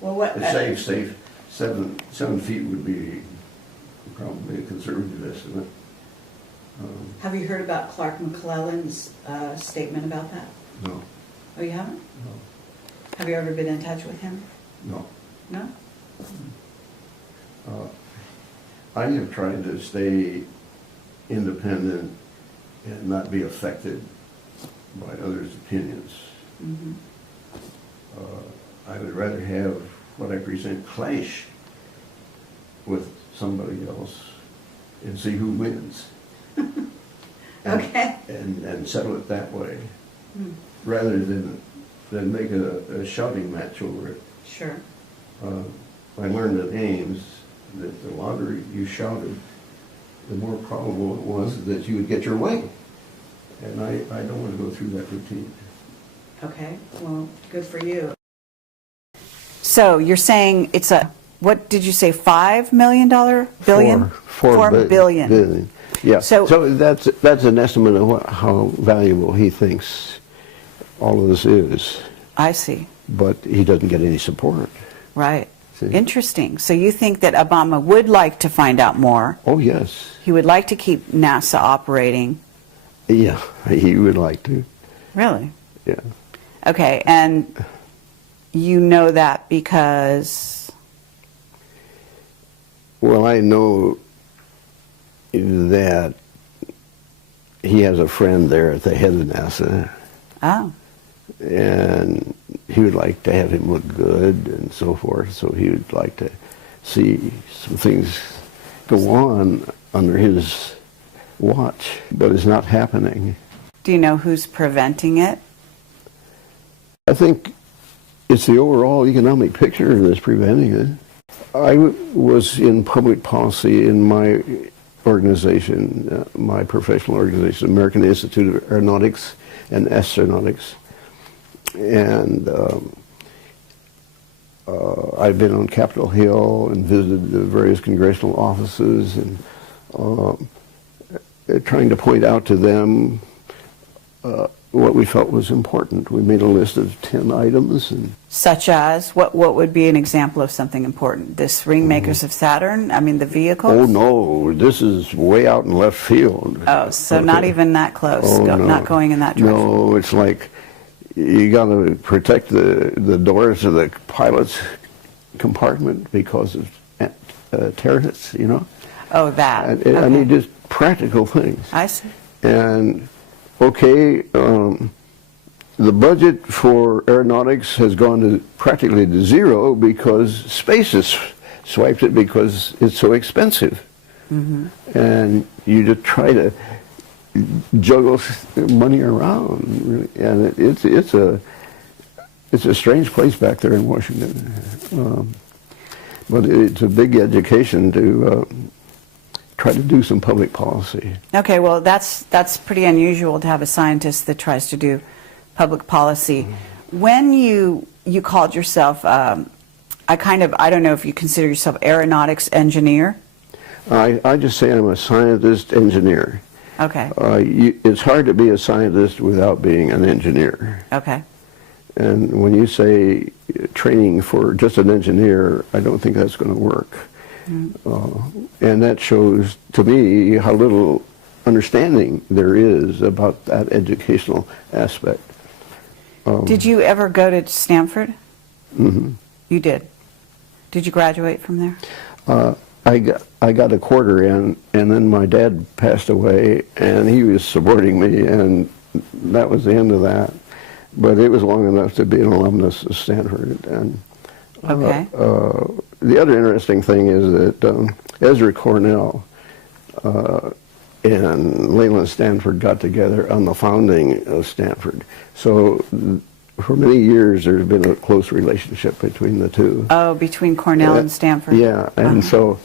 Well, what? it's safe. 7 feet would be probably a conservative estimate. Have you heard about Clark McClellan's statement about that? No. Oh, you haven't? No. Have you ever been in touch with him? No. No? I have tried to stay independent and not be affected by others' opinions. Mm-hmm. I would rather have what I present clash with somebody else and see who wins. Okay. And settle it that way, rather than make a shouting match over it. Sure. I learned at Ames that the louder you shouted, the more probable it was that you would get your way. And I don't want to go through that routine. Okay, well, good for you. So you're saying it's what did you say, $5 million? Billion? $4 billion. Yeah, So that's an estimate of how valuable he thinks all of this is. I see. But he doesn't get any support. Right. See? Interesting. So you think that Obama would like to find out more? Oh, yes. He would like to keep NASA operating? Yeah, he would like to. Really? Yeah. Okay, and you know that because? Well, I know that he has a friend there at the head of NASA. Oh. And he would like to have him look good and so forth, so he would like to see some things go on under his watch, but it's not happening. Do you know who's preventing it? I think it's the overall economic picture that's preventing it. I was in public policy in my organization, my professional organization, American Institute of Aeronautics and Astronautics. And I've been on Capitol Hill and visited the various congressional offices and trying to point out to them what we felt was important. We made a list of 10 items. And Such as? What would be an example of something important? This Ring Makers of Saturn? I mean, the vehicles? oh no, this is way out in left field. Oh, so Okay. not even that close, Oh, no. not going in that direction. No, it's like you got to protect the doors of the pilot's compartment because of terrorists, you know? Oh, that. I Okay. mean, just practical things. I see. And, okay, the budget for aeronautics has gone to practically to zero because space has swiped it because it's so expensive. Mm-hmm. And you just try to juggle money around, really. And it's a strange place back there in Washington. But it's a big education to try to do some public policy. Okay, well, that's pretty unusual to have a scientist that tries to do public policy. When you called yourself, I don't know if you consider yourself aeronautics engineer? I just say I'm a scientist engineer. Okay. It's hard to be a scientist without being an engineer. Okay. And when you say training for just an engineer, I don't think that's going to work. And that shows to me how little understanding there is about that educational aspect. Did you ever go to Stanford? Mm-hmm. You did. Did you graduate from there? I got a quarter in, and then my dad passed away, and he was supporting me, and that was the end of that. But it was long enough to be an alumnus of Stanford. And Okay. the other interesting thing is that Ezra Cornell and Leland Stanford got together on the founding of Stanford. So for many years there's been a close relationship between the two. Oh, between Cornell and Stanford? Yeah, and so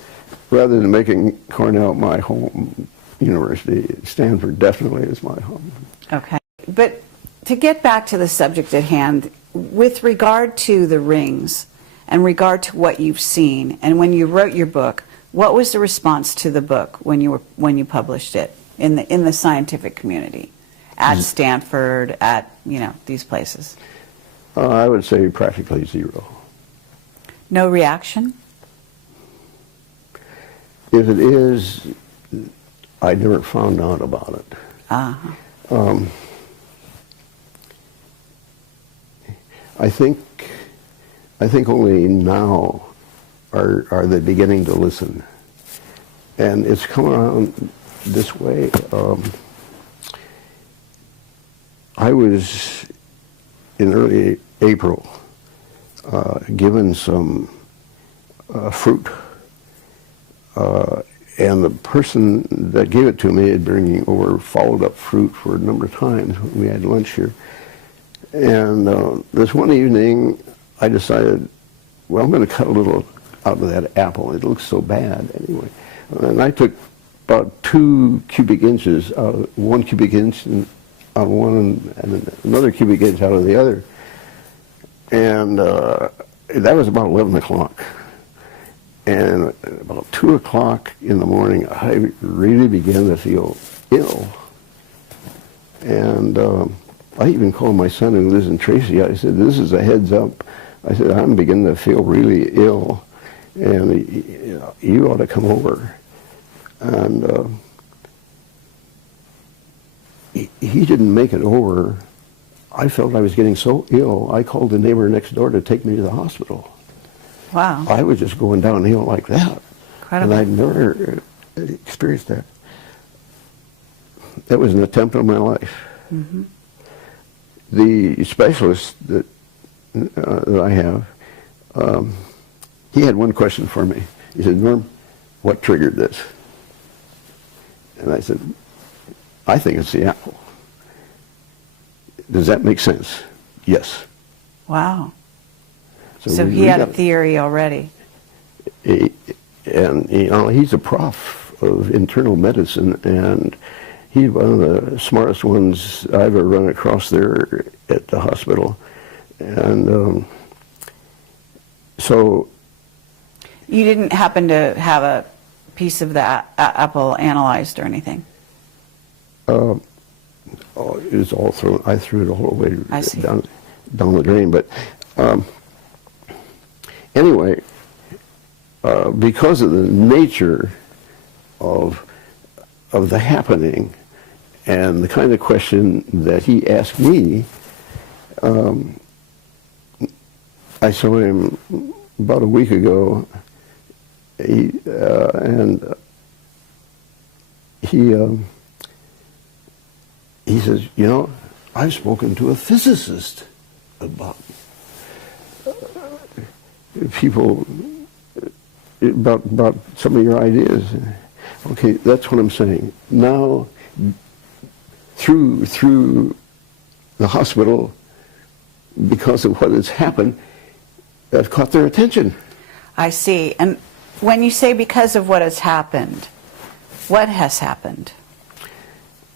rather than making Cornell my home university, Stanford definitely is my home. Okay. But to get back to the subject at hand, with regard to the rings and regard to what you've seen, and when you wrote your book, what was the response to the book when you published it in the scientific community, at Stanford, at these places? I would say practically zero. No reaction? If it is, I never found out about it. Uh-huh. I think only now are they beginning to listen, and it's come around this way. I was in early April given some fruit, and the person that gave it to me had bringing over followed up fruit for a number of times when we had lunch here. And this one evening, I decided, well, I'm going to cut a little out of that apple. It looks so bad anyway. And I took about 2 cubic inches, 1 cubic inch out of one and another cubic inch out of the other. And that was about 11 o'clock. And about 2 o'clock in the morning, I really began to feel ill. And I even called my son who lives in Tracy. I said, this is a heads up I said, I'm beginning to feel really ill, and you ought to come over. And he didn't make it over. I felt I was getting so ill, I called the neighbor next door to take me to the hospital. Wow. I was just going downhill like that. Incredible. And I'd never experienced that. That was an attempt on my life. Mm-hmm. The specialist that I have, he had one question for me. He said, Norm, what triggered this? And I said, I think it's the apple. Does that make sense? Yes. Wow. So he had a theory already. And he's a prof of internal medicine, and he's one of the smartest ones I've ever run across there at the hospital. And so... You didn't happen to have a piece of the apple analyzed or anything? It was all thrown. I threw it all the way down the drain. But anyway, because of the nature of the happening and the kind of question that he asked me, I saw him about a week ago. He says, you know, I've spoken to a physicist about people, about some of your ideas. Okay, that's what I'm saying. Now, through the hospital, because of what has happened, I've caught their attention. I see. And when you say because of what has happened, what has happened?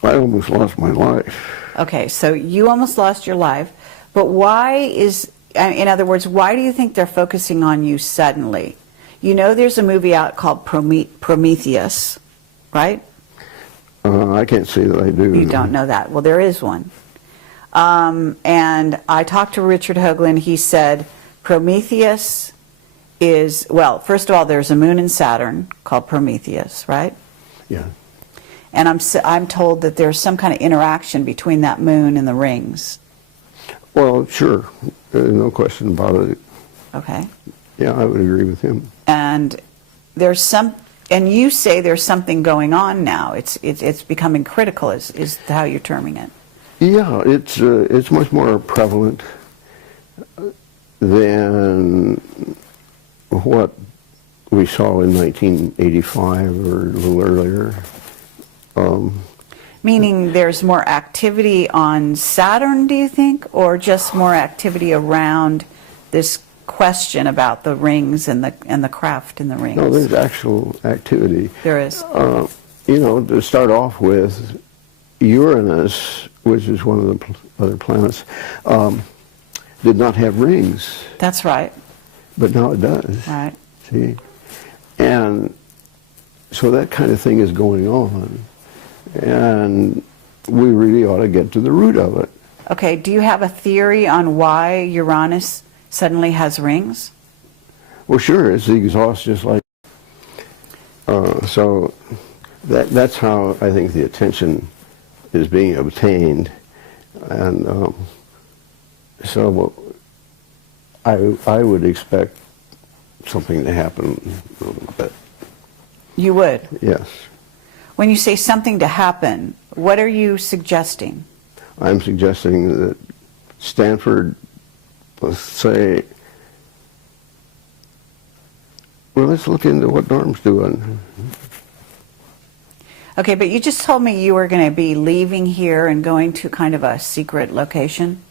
I almost lost my life. Okay, so you almost lost your life, but why is, in other words, why do you think they're focusing on you suddenly? You know there's a movie out called Prometheus, right? I can't say that I do. You don't know that. Well, there is one. And I talked to Richard Hoagland. He said Prometheus is, well, first of all, there's a moon in Saturn called Prometheus, right? Yeah. And I'm told that there's some kind of interaction between that moon and the rings. Well, sure. No question about it. Okay. Yeah, I would agree with him. And and you say there's something going on now. It's becoming critical, is how you're terming it. Yeah, it's much more prevalent than what we saw in 1985 or a little earlier. Meaning there's more activity on Saturn, do you think, or just more activity around this question about the rings and the craft in the rings? No, there's actual activity. There is. You know, to start off with, Uranus, which is one of the other planets, did not have rings. That's right. But now it does. Right. See? And so that kind of thing is going on. And we really ought to get to the root of it. Okay, do you have a theory on why Uranus suddenly has rings? Well, sure, it's the exhaust just like... so that's how I think the attention is being obtained. And so I would expect something to happen a little bit. You would? Yes. When you say something to happen, what are you suggesting? I'm suggesting that Stanford, let's say, well, let's look into what Norm's doing. Okay, but you just told me you were going to be leaving here and going to kind of a secret location.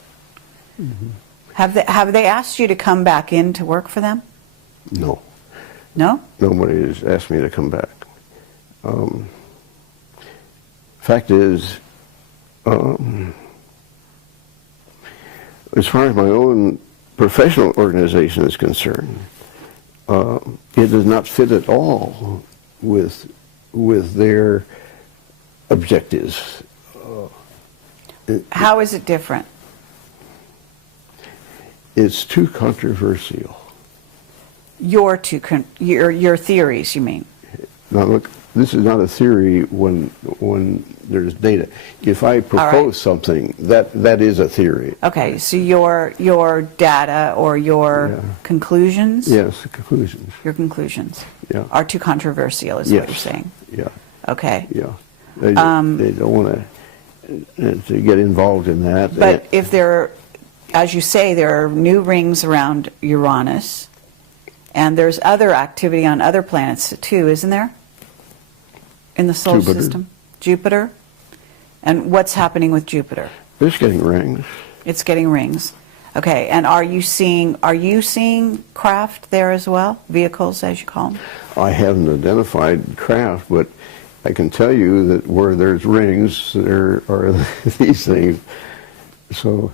Mm-hmm. Have they asked you to come back in to work for them? No. No? Nobody has asked me to come back. Fact is, as far as my own professional organization is concerned, it does not fit at all with their objectives. How is it different? It's too controversial. Your theories, you mean? Now look, this is not a theory when there's data. If I propose something, that is a theory. Okay, so your data or your conclusions? Yes, the conclusions. Your conclusions Yeah. are too controversial, is what you're saying. Yeah. Okay. Yeah. They don't want to get involved in that. But if there, as you say, there are new rings around Uranus, and there's other activity on other planets too, isn't there? In the solar system? Jupiter? And what's happening with Jupiter? It's getting rings. It's getting rings. Okay, and are you seeing craft there as well? Vehicles, as you call them? I haven't identified craft, but I can tell you that where there's rings, there are these things. So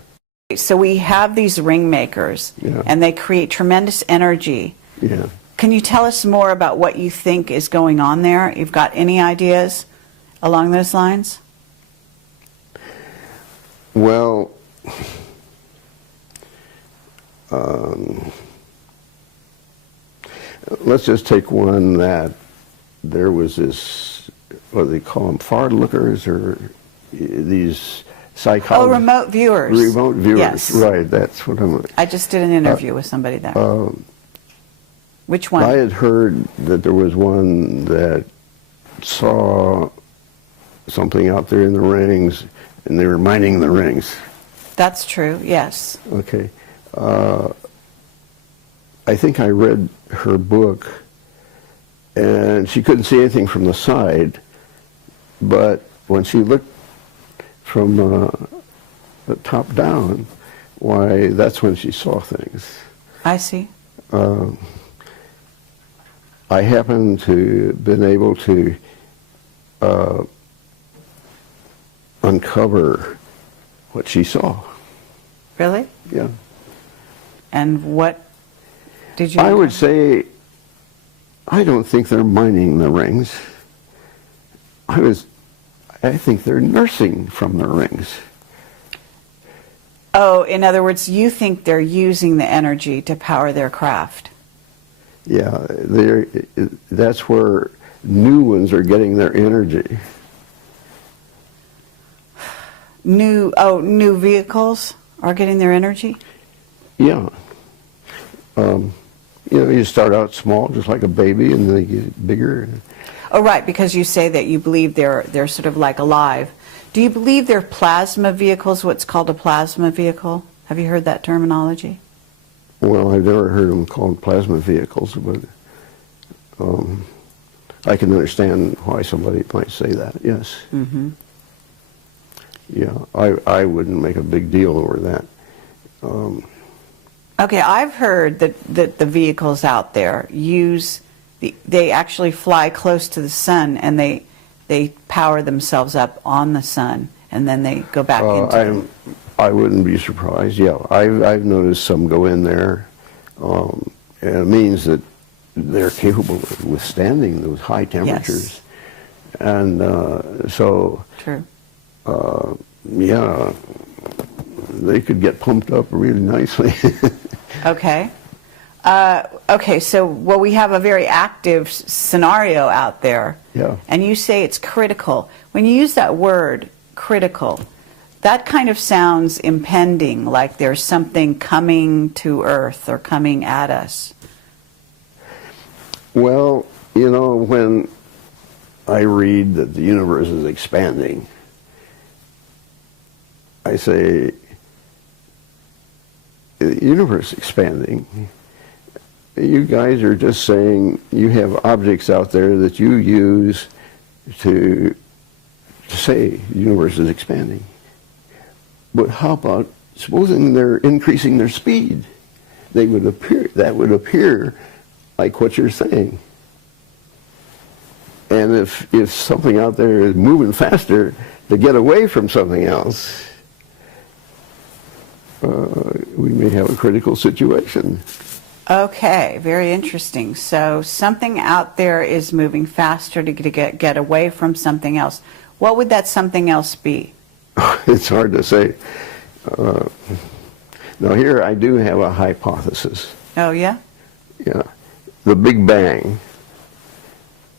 we have these ring makers, and they create tremendous energy. Yeah. Can you tell us more about what you think is going on there? You've got any ideas along those lines? Well, let's just take one that there was this, what do they call them, far lookers, or these psychologists? Oh, remote viewers. Remote viewers, yes. Right, that's what I'm... I just did an interview with somebody there. Which one? I had heard that there was one that saw something out there in the rings, and they were mining the rings. That's true, yes. Okay. I think I read her book, and she couldn't see anything from the side, but when she looked from the top down, why, that's when she saw things. I see. I happen to been able to uncover what she saw. Really? Yeah. And what did you... I would say, I don't think they're mining the rings. I think they're nursing from the rings. Oh, in other words, you think they're using the energy to power their craft? Yeah, that's where new ones are getting their energy. New vehicles are getting their energy? Yeah. You start out small, just like a baby, and then they get bigger. Oh, right, because you say that you believe they're sort of like alive. Do you believe they're plasma vehicles, what's called a plasma vehicle? Have you heard that terminology? Well, I've never heard them called plasma vehicles, but I can understand why somebody might say that, yes. Mm-hmm. Yeah, I wouldn't make a big deal over that. Okay, I've heard that the vehicles out there they actually fly close to the sun, and they power themselves up on the sun, and then they go back into I wouldn't be surprised. Yeah, I've noticed some go in there, and it means that they're capable of withstanding those high temperatures. Yes. And so, true. Yeah, they could get pumped up really nicely. Okay. Okay, so we have a very active scenario out there. Yeah. And you say it's critical. When you use that word, critical, that kind of sounds impending, like there's something coming to Earth or coming at us. Well, when I read that the universe is expanding, I say, the universe expanding. You guys are just saying you have objects out there that you use to say the universe is expanding. But how about supposing they're increasing their speed? That would appear like what you're saying. And if something out there is moving faster to get away from something else, we may have a critical situation. Okay, very interesting. So something out there is moving faster to get away from something else. What would that something else be? It's hard to say. Now here I do have a hypothesis. Oh, yeah? Yeah. The Big Bang,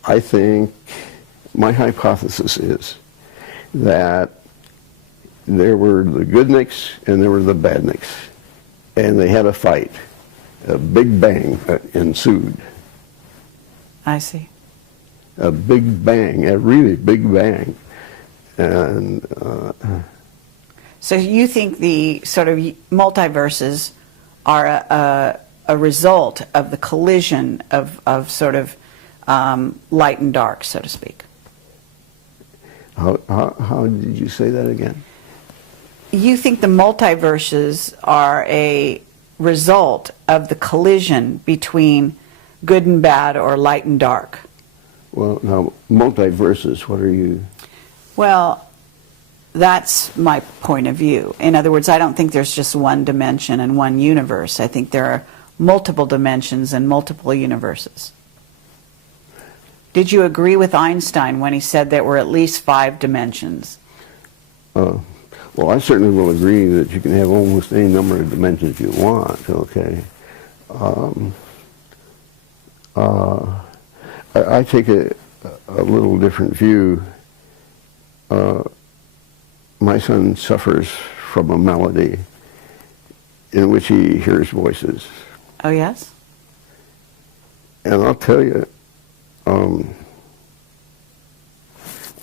I think, my hypothesis is that there were the goodniks and there were the badniks, and they had a fight. A big bang ensued. I see. A big bang, a really big bang. And So you think the sort of multiverses are a result of the collision of sort of light and dark, so to speak? how did you say that again? You think the multiverses are a result of the collision between good and bad or light and dark? Well, now, multiverses, what are you? Well, that's my point of view. In other words, I don't think there's just one dimension and one universe. I think there are multiple dimensions and multiple universes. Did you agree with Einstein when he said there were at least 5 dimensions? Well, I certainly will agree that you can have almost any number of dimensions you want, okay? I take a little different view. My son suffers from a malady in which he hears voices. Oh, yes? And I'll tell you,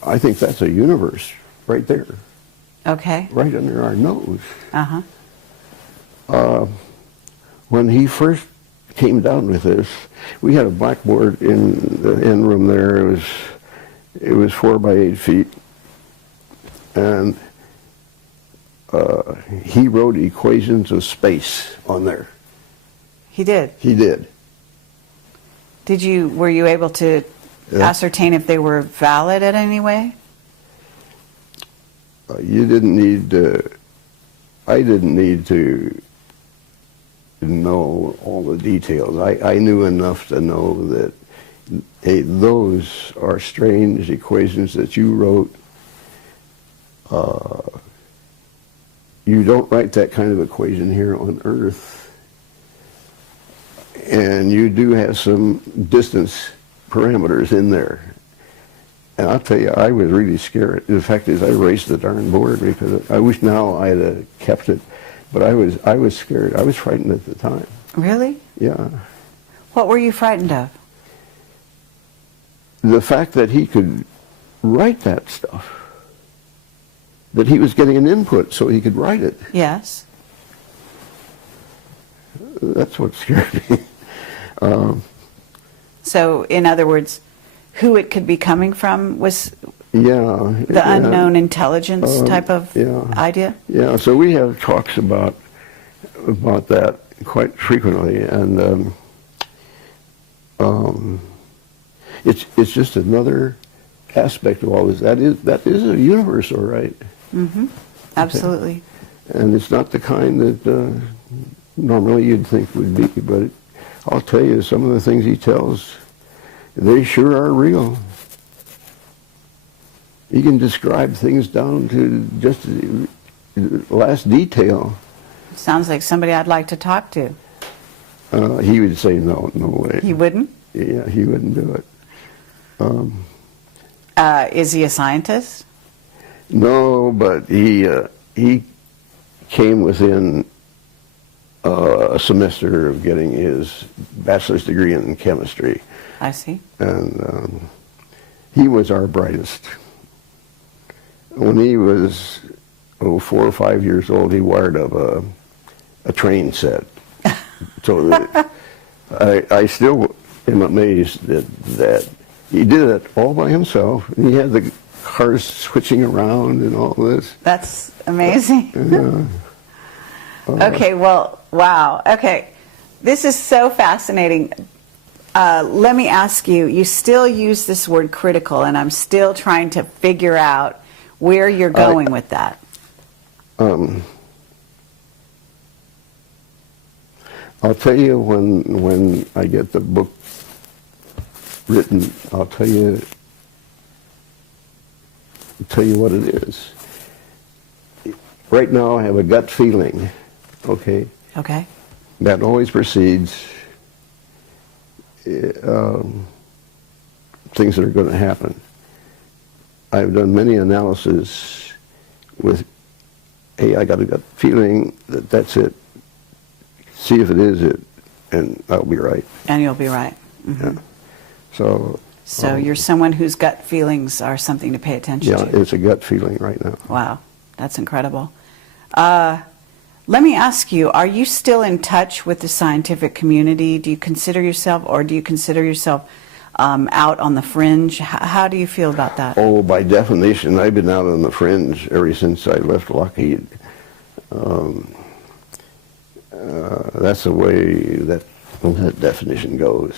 I think that's a universe right there, Okay. right under our nose. Uh-huh. When he first came down with this, we had a blackboard in the end room there. It was 4 by 8 feet, and he wrote equations of space on there. He did. He did. Were you able to Yeah. ascertain if they were valid in any way? You didn't need to. I didn't need to know all the details. I knew enough to know that, hey, those are strange equations that you wrote. You don't write that kind of equation here on Earth. And you do have some distance parameters in there. And I'll tell you, I was really scared. The fact is, I erased the darn board because I wish now I'd have kept it. But I was scared. I was frightened at the time. Really? Yeah. What were you frightened of? The fact that he could write that stuff. That he was getting an input so he could write it. Yes. That's what scared me. So, in other words, who it could be coming from was Yeah. the unknown intelligence type of idea? Yeah, so we have talks about that quite frequently, and it's just another aspect of all this. That is a universe, all right. Mm-hmm. Absolutely. Okay. And it's not the kind that normally you'd think would be, but I'll tell you, some of the things he tells, they sure are real. He can describe things down to just the last detail. Sounds like somebody I'd like to talk to. He would say, no way. He wouldn't? Yeah, he wouldn't do it. Is he a scientist? No, but he came within a semester of getting his bachelor's degree in chemistry. I see. And he was our brightest. When he was 4 or 5 years old, he wired up a train set. So that I still am amazed that he did it all by himself. He had the cars switching around and all this. That's amazing. Yeah. Okay, well, wow. Okay, this is so fascinating. Let me ask you, you still use this word critical, and I'm still trying to figure out where you're going with that. I'll tell you when I get the book written, I'll tell you what it is. Right now I have a gut feeling okay? Okay. That always precedes things that are going to happen. I've done many analyses with, hey, I got a gut feeling that that's it. See if it is it, and I'll be right. And you'll be right. Mm-hmm. Yeah. So you're someone whose gut feelings are something to pay attention yeah, to. it's a gut feeling right now. Wow, that's incredible. Let me ask you, are you still in touch with the scientific community? Do you consider yourself out on the fringe? How do you feel about that? Oh, by definition, I've been out on the fringe ever since I left Lockheed. That's the way that definition goes.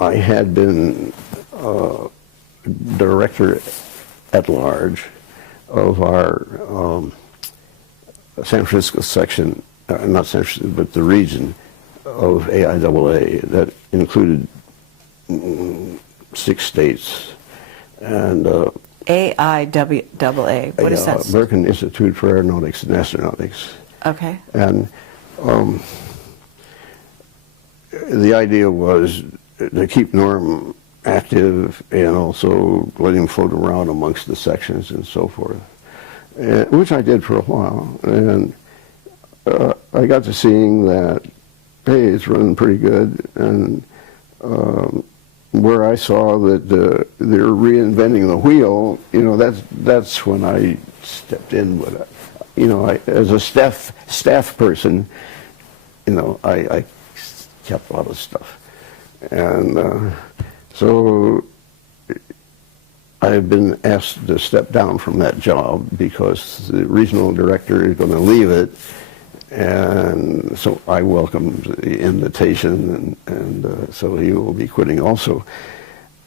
I had been director at large of our San Francisco section, not San Francisco, but the region of AIAA that included 6 states. And AIAA, what is that? Bergun Institute for Aeronautics and Astronautics. Okay. And the idea was to keep Norm active and also let him float around amongst the sections and so forth, which I did for a while. And I got to seeing that, hey, it's running pretty good. And where I saw that they're reinventing the wheel, that's when I stepped in. But as a staff person, I kept a lot of stuff, and so I've been asked to step down from that job because the regional director is going to leave it, and so I welcomed the invitation, and so he will be quitting also.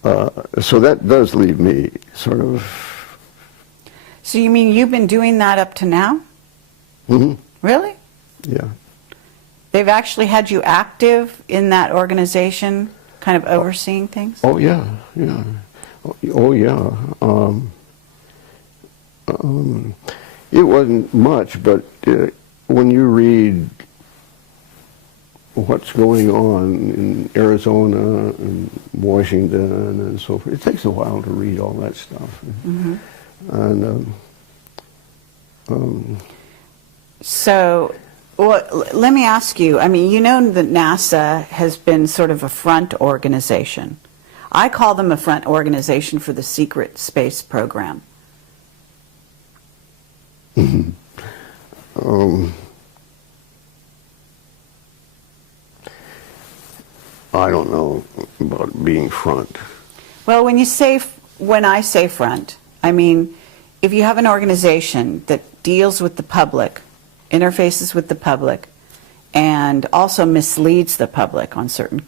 So that does leave me sort of. So you mean you've been doing that up to now? Mm-hmm. Really? Yeah. They've actually had you active in that organization, kind of overseeing things? Oh, yeah, yeah. Oh, yeah. It wasn't much, but when you read what's going on in Arizona and Washington and so forth, it takes a while to read all that stuff. Mm-hmm. And so, well, let me ask you, I mean, you know that NASA has been sort of a front organization. I call them a front organization for the secret space program. I don't know about being front. Well, when I say front, I mean, if you have an organization that deals with the public, interfaces with the public, and also misleads the public on certain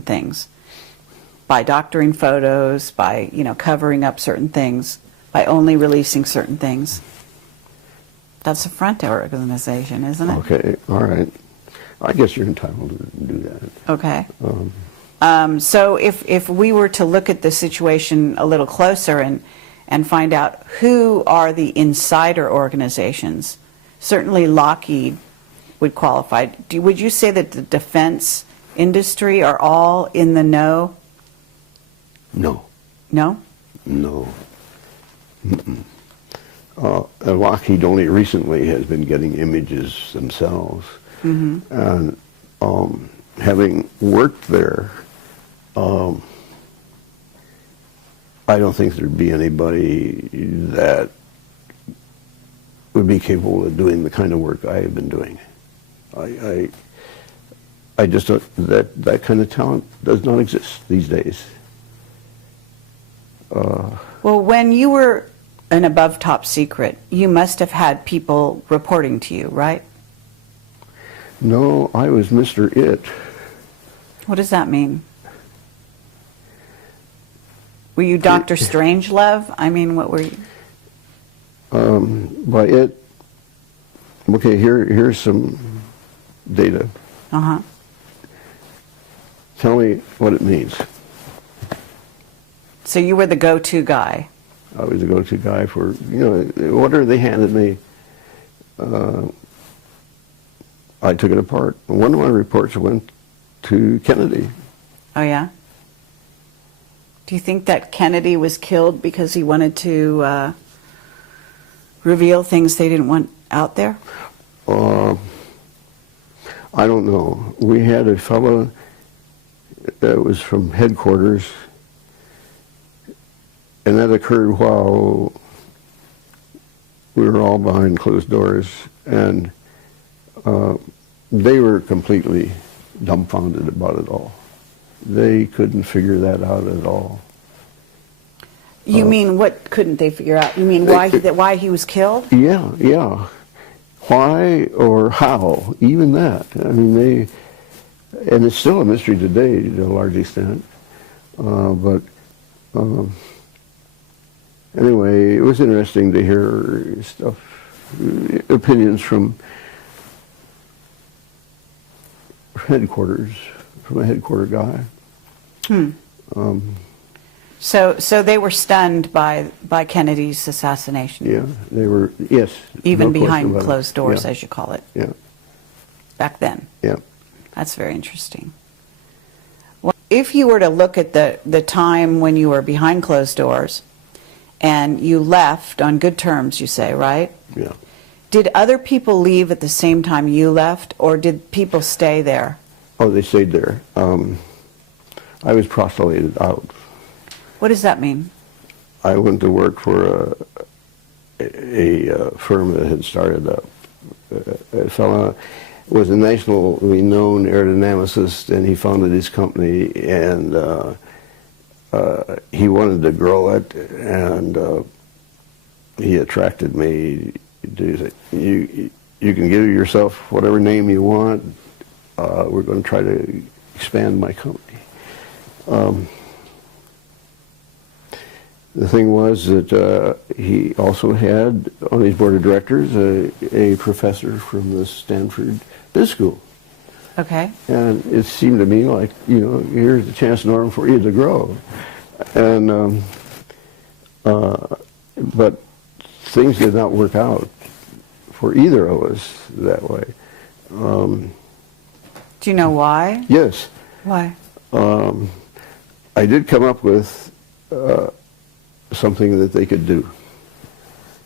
things, by doctoring photos, by covering up certain things, by only releasing certain things, that's a front organization, isn't it? Okay, all right. I guess you're entitled to do that. Okay. So if we were to look at the situation a little closer and find out who are the insider organizations, certainly Lockheed would qualify. Would you say that the defense industry are all in the know? No. No? No. Lockheed only recently has been getting images themselves. Mm-hmm. And having worked there, I don't think there'd be anybody that would be capable of doing the kind of work I have been doing. I just don't, that kind of talent does not exist these days. Well, when you were an above top secret, you must have had people reporting to you, right? No, I was Mr. It. What does that mean? Were you Dr. Strangelove? I mean, what were you? By it, okay, here's some data. Uh-huh. Tell me what it means. So you were the go-to guy. I was the go-to guy for, whatever they handed me, I took it apart. One of my reports went to Kennedy. Oh, yeah? Do you think that Kennedy was killed because he wanted to reveal things they didn't want out there? I don't know. We had a fellow that was from headquarters, and that occurred while we were all behind closed doors, and they were completely dumbfounded about it all. They couldn't figure that out at all. You mean, what couldn't they figure out? You mean why he was killed? Yeah. Why or how, even that. I mean, and it's still a mystery today to a large extent. But anyway, it was interesting to hear stuff, opinions from headquarters, from a headquarter guy. So they were stunned by Kennedy's assassination. Yeah, they were, yes. Even no behind question closed about it. doors, Yeah. as you call it. Yeah. Back then. Yeah. That's very interesting. Well, if you were to look at the time when you were behind closed doors and you left on good terms, you say, right? Yeah. Did other people leave at the same time you left, or did people stay there? Oh, they stayed there. I was proselyted out. What does that mean? I went to work for a firm that had started up. A fellow was a nationally known aerodynamicist, and he founded his company, and he wanted to grow it, and he attracted me to say, you can give yourself whatever name you want. We're going to try to expand my company. The thing was that he also had on his board of directors a professor from the Stanford Biz School. Okay. And it seemed to me like, here's the chance, Norm, for you to grow. And, but things did not work out for either of us that way. Do you know why? Yes. Why? I did come up with something that they could do.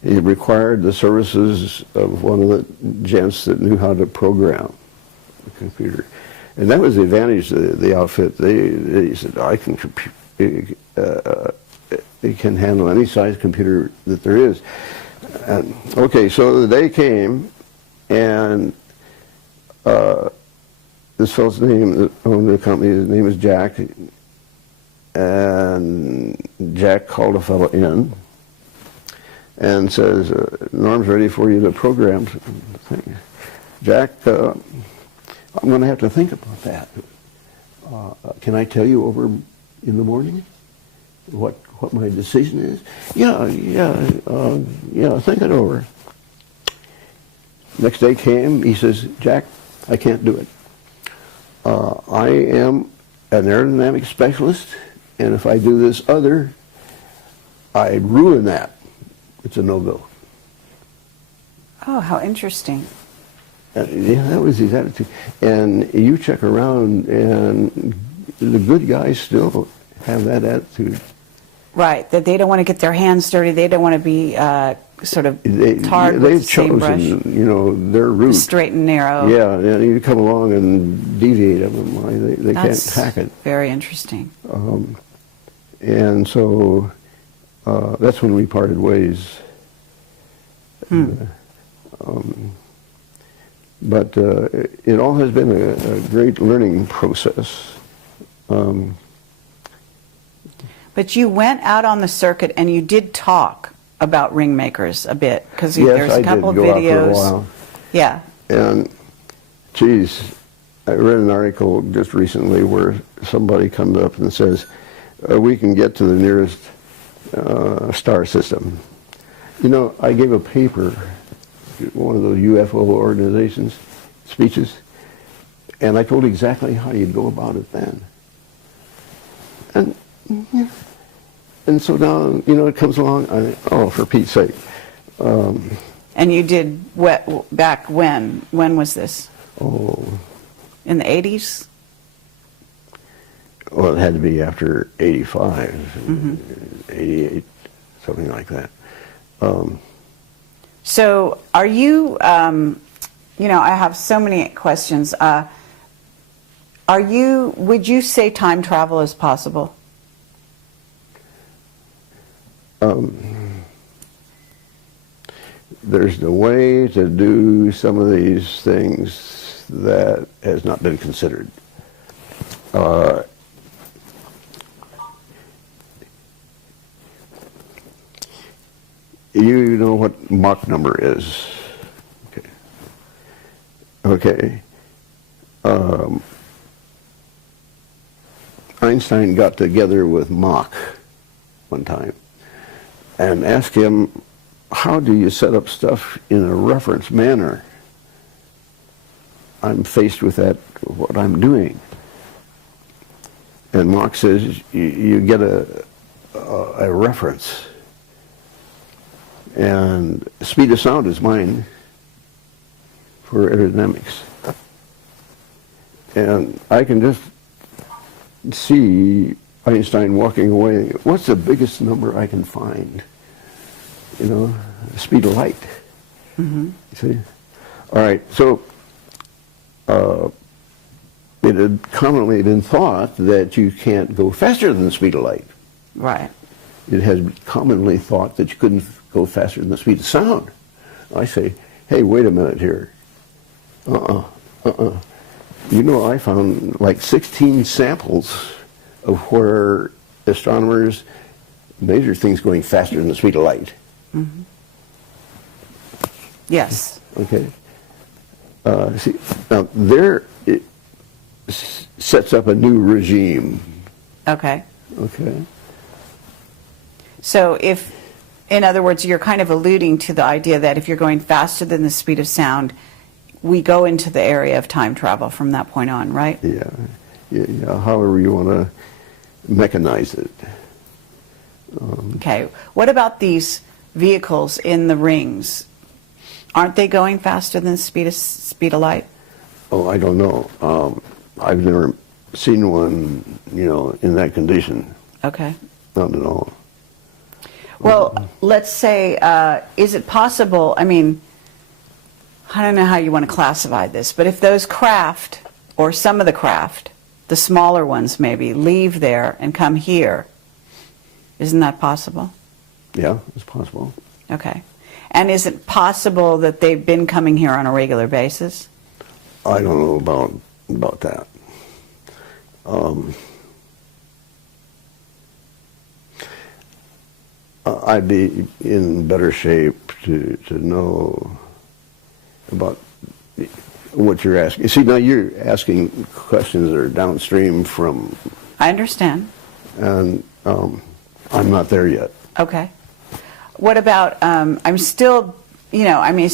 It required the services of one of the gents that knew how to program the computer. And that was the advantage of the outfit. They said, I can it can handle any size computer that there is. And, okay, so the day came, and this fellow's name, that owned the company, his name is Jack, and Jack called a fellow in and says, Norm's ready for you to program things. Jack, I'm going to have to think about that. Can I tell you over in the morning what my decision is? Yeah, think it over. Next day came, he says, Jack, I can't do it. I am an aerodynamic specialist, and if I do this other, I'd ruin that. It's a no-go. Oh, how interesting. Yeah, that was his attitude. And you check around, and the good guys still have that attitude. Right, that they don't want to get their hands dirty. They don't want to be sort of tarred with the same brush. They've chosen, their route. Straight and narrow. Yeah, and you come along and deviate them. They can't hack it. Very interesting. And so that's when we parted ways. But it all has been a great learning process. But you went out on the circuit and you did talk about ring makers a bit, because Yes, there's a couple of I did go out for a videos. while. Yeah. And, geez, I read an article just recently where somebody comes up and says, we can get to the nearest star system. I gave a paper, one of those UFO organizations, speeches, and I told exactly how you'd go about it then. And And so now, you know, it comes along, oh, for Pete's sake. And you did back when? When was this? Oh, In the 80s? well, it had to be after 85, 88, something like that. So are you, you know, I have so many questions. Would you say time travel is possible? There's a way to do some of these things that has not been considered. You know what Mach number is? Okay. Okay. Einstein got together with Mach one time and asked him, how do you set up stuff in a reference manner? I'm faced with that, what I'm doing. And Mach says, you get a reference. And speed of sound is mine for aerodynamics. And I can just see Einstein walking away. What's the biggest number I can find? You know, the speed of light. Mm-hmm. See? All right, so it had commonly been thought that you can't go faster than the speed of light. Right. It has commonly thought that you couldn't go faster than the speed of sound. I say, hey, wait a minute here. You know, I found like 16 samples of where astronomers measure things going faster than the speed of light. Mm-hmm. Yes. Okay. See, now there it sets up a new regime. Okay. Okay. So if, in other words, you're kind of alluding to the idea that if you're going faster than the speed of sound, we go into the area of time travel from that point on, right? Yeah. Yeah. However you want to mechanize it. Okay. What about these vehicles in the rings? Aren't they going faster than the speed of light? Oh, I don't know. I've never seen one, you know, in that condition. Okay. Not at all. Well, let's say, is it possible, I mean, I don't know how you want to classify this, but if those craft, or some of the craft, the smaller ones maybe, leave there and come here, isn't that possible? Yeah, it's possible. Okay. And is it possible that they've been coming here on a regular basis? I don't know about that. I'd be in better shape to know about what you're asking. See, now you're asking questions that are downstream from... I understand. And I'm not there yet. Okay. What about, I'm still, you know, I mean,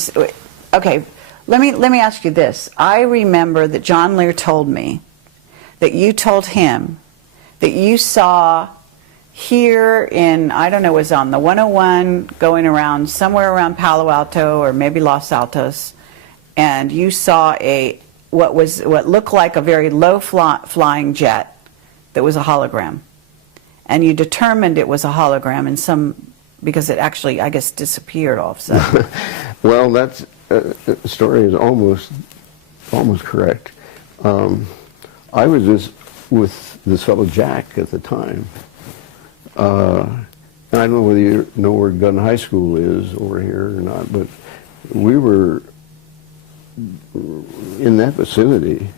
okay, let me ask you this. I remember that John Lear told me that you told him that you saw here in, I don't know, it was on the 101 going around somewhere around Palo Alto or maybe Los Altos, and you saw what looked like a very low flying jet that was a hologram. And you determined it was a hologram in because it actually, I guess, disappeared all of a sudden. Well, that story is almost correct. I was just with this fellow Jack at the time. And I don't know whether you know where Gun High School is over here or not, but we were in that vicinity.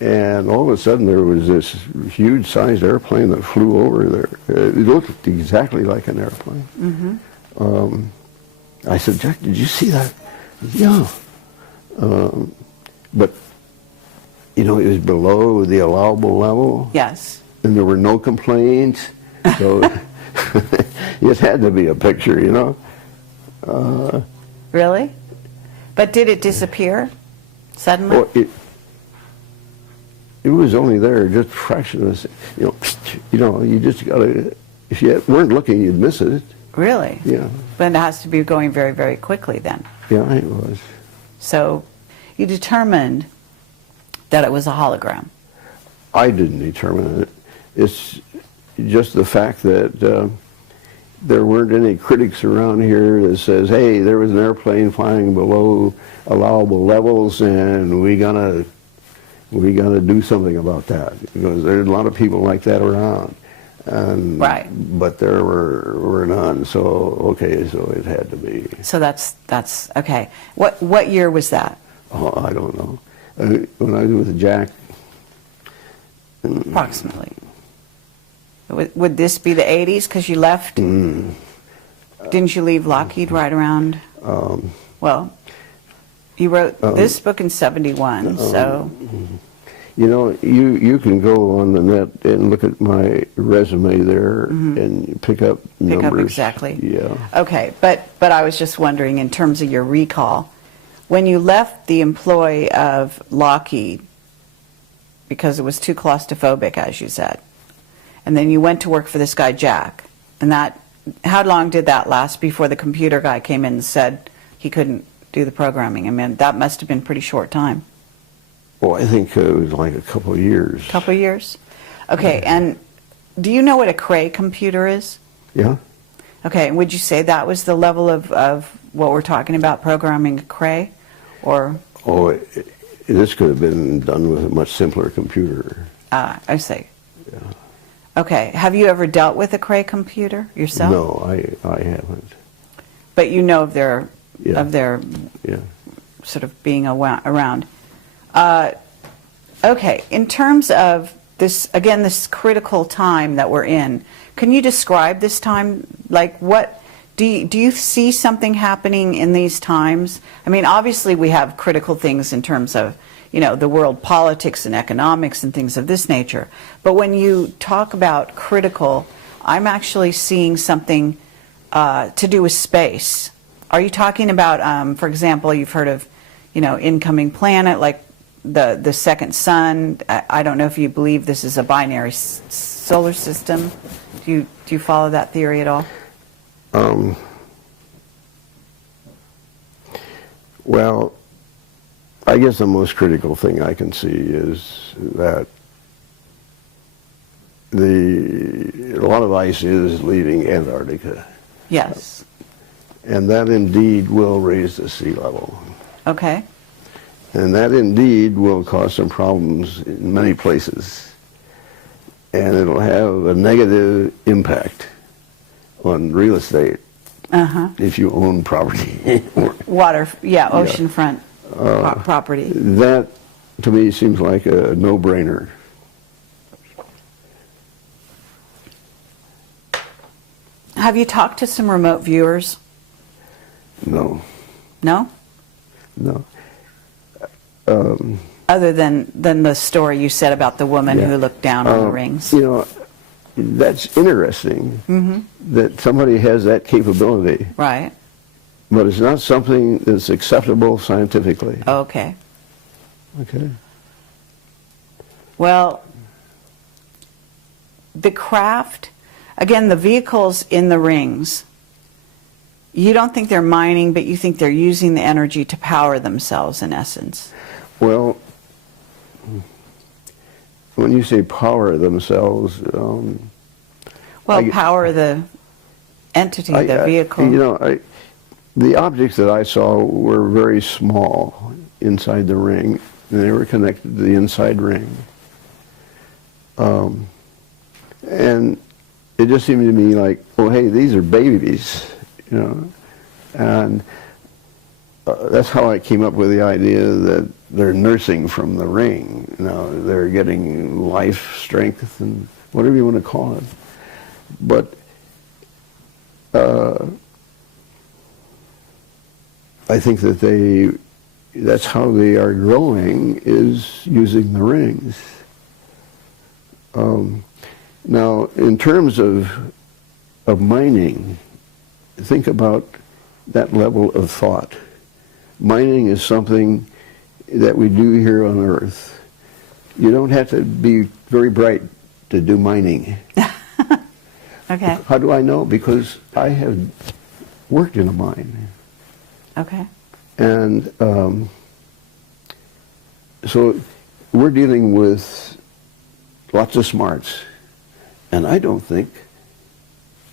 And all of a sudden there was this huge-sized airplane that flew over there. It looked exactly like an airplane. Mm-hmm. I said, Jack, did you see that? Yeah. But, you know, it was below the allowable level. Yes. And there were no complaints. So it had to be a picture, you know. Really? But did it disappear suddenly? Well, it was only there just a fraction of a second. You know, you just got to if you weren't looking, you'd miss it. Really? Yeah. But it has to be going very, very quickly then. Yeah, it was. So you determined that it was a hologram. I didn't determine it. It's just the fact that there weren't any critics around here that says, hey, there was an airplane flying below allowable levels and we gotta do something about that, because there's a lot of people like that around. And, Right. But there were none, so okay, so it had to be. So that's okay. What year was that? Oh, I don't know. When I was with Jack. Approximately. Would this be the 80s? Because you left. Didn't you leave Lockheed right around? Well, you wrote this book in '71, so. You know, you can go on the net and look at my resume there and pick up numbers. Pick up exactly. Yeah. Okay, but I was just wondering, in terms of your recall, when you left the employ of Lockheed, because it was too claustrophobic, as you said, and then you went to work for this guy Jack, and that, how long did that last before the computer guy came in and said he couldn't do the programming? I mean, that must have been a pretty short time. Well, I think it was like a couple of years. Couple of years? Okay, and do you know what a Cray computer is? Yeah. Okay, and would you say that was the level of what we're talking about, programming a Cray? Or? Oh, this could have been done with a much simpler computer. I see. Yeah. Okay, have you ever dealt with a Cray computer yourself? No, I haven't. But you know of their, Yeah. Yeah. sort of being around. Okay, in terms of this, again, this critical time that we're in, can you describe this time? Like, what do you see something happening in these times? I mean, obviously we have critical things in terms of, you know, the world politics and economics and things of this nature. But when you talk about critical, I'm actually seeing something to do with space. Are you talking about, for example, you've heard of, you know, incoming planet, like the second sun? I don't know if you believe this is a binary solar system. Do you follow that theory at all? Well, I guess the most critical thing I can see is that a lot of ice is leaving Antarctica. Yes. And that indeed will raise the sea level. Okay. And that indeed will cause some problems in many places. And it'll have a negative impact on real estate if you own property. Water, yeah, oceanfront property. That, to me, seems like a no-brainer. Have you talked to some remote viewers? No. No? No. Other than the story you said about the woman Yeah. who looked down on the rings. You know, that's interesting that somebody has that capability, Right. but it's not something that's acceptable scientifically. Okay. Okay. Well, the craft, again, the vehicles in the rings, you don't think they're mining, but you think they're using the energy to power themselves, in essence. Well, when you say power themselves, Well, power the entity, the vehicle. You know, the objects that I saw were very small inside the ring, and they were connected to the inside ring. And it just seemed to me like, oh, hey, these are babies, you know. And that's how I came up with the idea that they're nursing from the ring. You know, they're getting life, strength, and whatever you want to call it. But I think that that's how they are growing, is using the rings. Now, in terms of mining, think about that level of thought. Mining is something that we do here on Earth. You don't have to be very bright to do mining. Okay. How do I know? Because I have worked in a mine. Okay. And so we're dealing with lots of smarts. And I don't think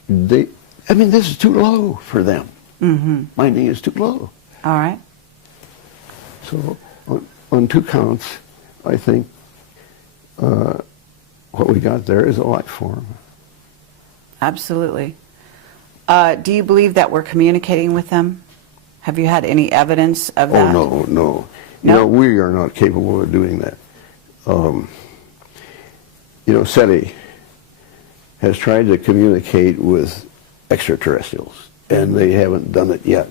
this is too low for them. Mm-hmm. Mining is too low. All right. So on two counts, I think what we got there is a life form. Absolutely. Do you believe that we're communicating with them? Have you had any evidence of that? Oh, no. No? No, we are not capable of doing that. SETI has tried to communicate with extraterrestrials, and they haven't done it yet.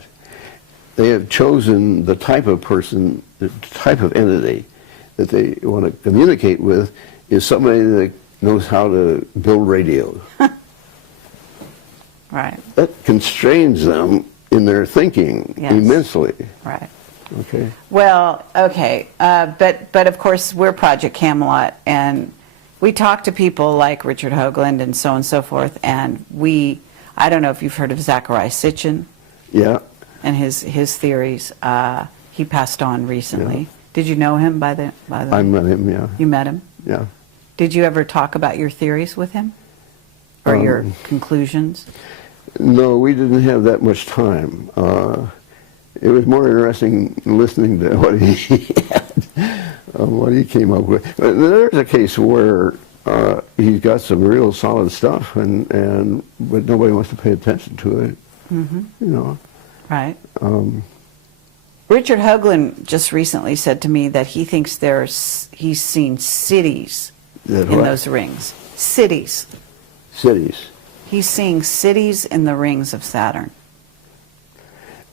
They have chosen the type of person, the type of entity that they want to communicate with is somebody that knows how to build radios. Right. That constrains them in their thinking Yes. immensely. Right. Okay. Well, okay, but of course we're Project Camelot, and we talk to people like Richard Hoagland and so on and so forth, and I don't know if you've heard of Zecharia Sitchin Yeah. and his theories. He passed on recently. Yeah. Did you know him by the? I met him, yeah. You met him? Yeah. Did you ever talk about your theories with him, or your conclusions? No, we didn't have that much time. It was more interesting listening to what he had, what he came up with. There's a case where he's got some real solid stuff, but nobody wants to pay attention to it. Mm-hmm. Right. Richard Hoagland just recently said to me that he thinks he's seen cities in those rings. Cities. Cities. He's seeing cities in the rings of Saturn.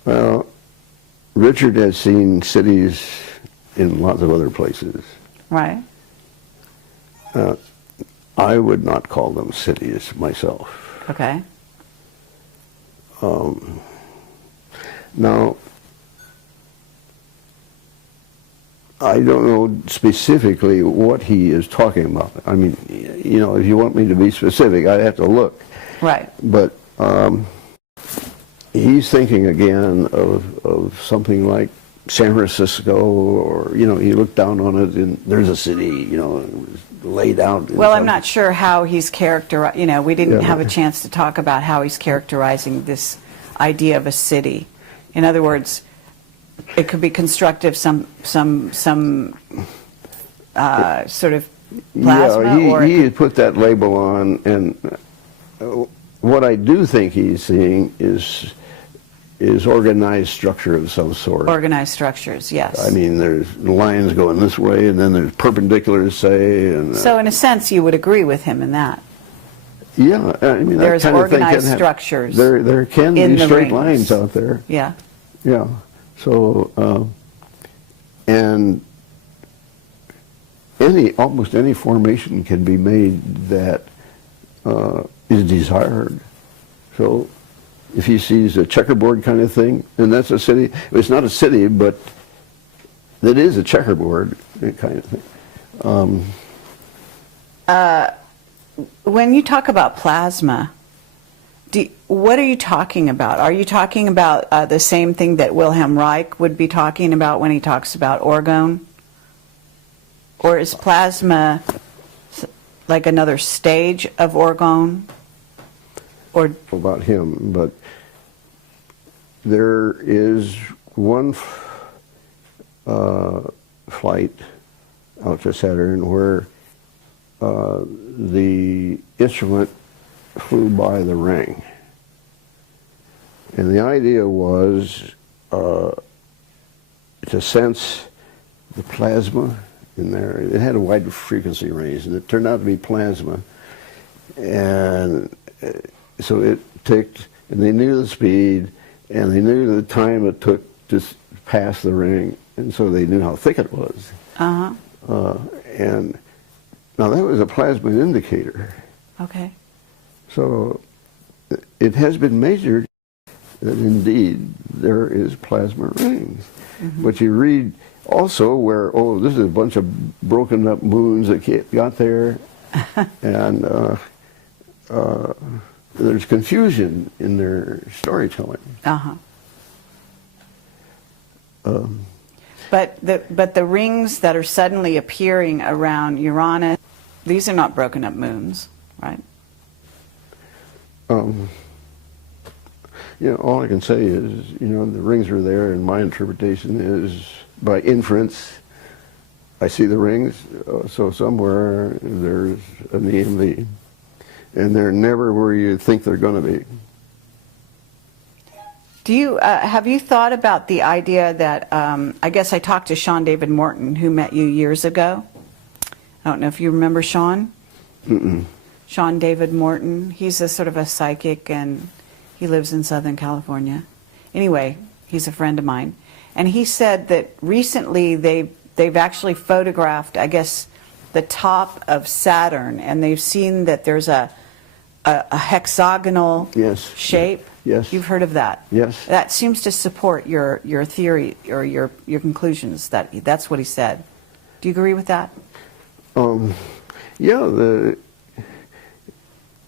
Well, Richard has seen cities in lots of other places. Right. I would not call them cities myself. Okay. Now, I don't know specifically what he is talking about. I mean, if you want me to be specific, I'd have to look. Right. But he's thinking again of something like San Francisco, or, you look down on it and there's a city, it was laid out. Well, I'm not sure how he's characterized. We didn't have a chance to talk about how he's characterizing this idea of a city. In other words, it could be constructive, some sort of plasma. He had put that label on, and what I do think he's seeing is organized structure of some sort. Organized structures, yes. I mean, there's lines going this way, and then there's perpendiculars, say, and so in a sense, you would agree with him in that. yeah, I mean, There's that kind organized of thing structures. There can in be the straight rings. lines out there. Yeah. Yeah. So, and almost any formation can be made that is desired. So, if he sees a checkerboard kind of thing, then that's a city. It's not a city, but it is a checkerboard kind of thing. When you talk about plasma, what are you talking about? Are you talking about the same thing that Wilhelm Reich would be talking about when he talks about orgone? Or is plasma like another stage of orgone? Or About him, but there is one flight out to Saturn where the instrument flew by the ring. And the idea was to sense the plasma in there. It had a wide frequency range, and it turned out to be plasma. And so it ticked, and they knew the speed, and they knew the time it took to pass the ring, and so they knew how thick it was. And now that was a plasma indicator. okay. So it has been measured that indeed there is plasma rings. But you read also where, this is a bunch of broken up moons that got there, and there's confusion in their storytelling. Uh-huh. Um, But the rings that are suddenly appearing around Uranus, these are not broken up moons, right? All I can say is, the rings are there, and my interpretation is by inference. I see the rings, so somewhere there's an EMV, and they're never where you think they're going to be. Do you have you thought about the idea that I guess I talked to Sean David Morton, who met you years ago. I don't know if you remember Sean. Mm-mm. Sean David Morton. He's a sort of a psychic, and he lives in Southern California. Anyway, he's a friend of mine, and he said that recently they've actually photographed, I guess, the top of Saturn, and they've seen that there's a hexagonal Yes. shape. Yes. You've heard of that? Yes. That seems to support your theory or your conclusions. That's what he said. Do you agree with that? Yeah.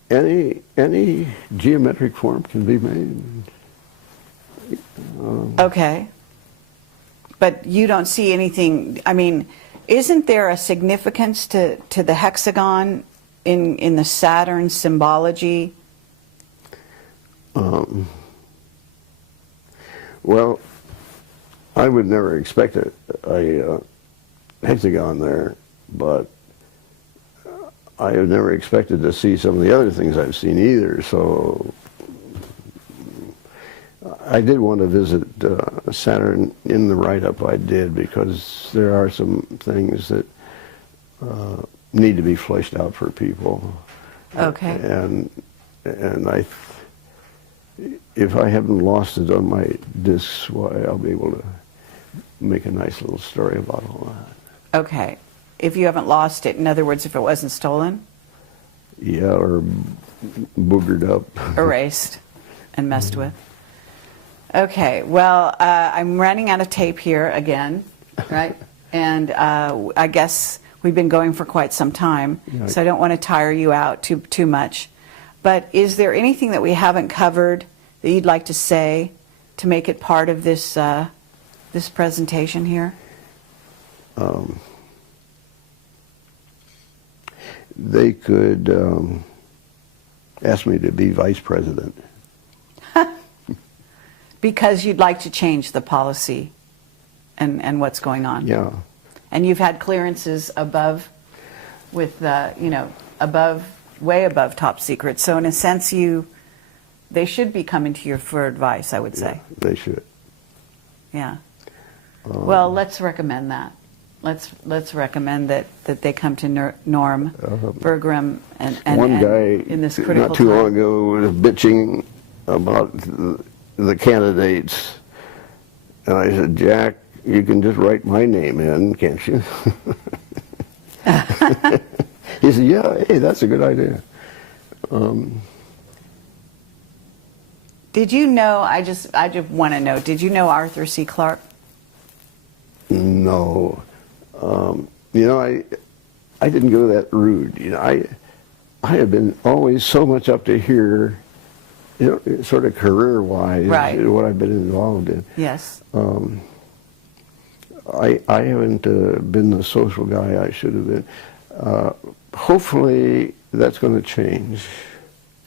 Any geometric form can be made. Okay. But you don't see anything. I mean, isn't there a significance to the hexagon in the Saturn symbology? Well, I would never expect a hexagon there, but I have never expected to see some of the other things I've seen either. So I did want to visit Saturn in the write-up I did, because there are some things that need to be fleshed out for people. Okay. And if I haven't lost it on my discs, why, I'll be able to make a nice little story about all that. Okay. If you haven't lost it, in other words, if it wasn't stolen? Yeah, or boogered up. Erased and messed with. Okay, well, I'm running out of tape here again, right? And I guess we've been going for quite some time, Yeah. so I don't want to tire you out too much. But is there anything that we haven't covered that you'd like to say to make it part of this this presentation here? They could ask me to be vice president. Because you'd like to change the policy and what's going on. Yeah. And you've had clearances above, with above, way above top secret. So in a sense, they should be coming to you for advice, I would say. Yeah, they should. Yeah. Well, let's recommend that. Let's recommend that they come to Norm Bergun and one guy in this critical not too time. long ago was bitching about the candidates, and I said, Jack, you can just write my name in, can't you? He said, yeah, hey, that's a good idea. Did you know? I just want to know. Did you know Arthur C. Clarke? No. I didn't go that route. I have been always so much up to here, sort of career-wise, Right. what I've been involved in. Yes. I haven't been the social guy I should have been. Hopefully, that's going to change.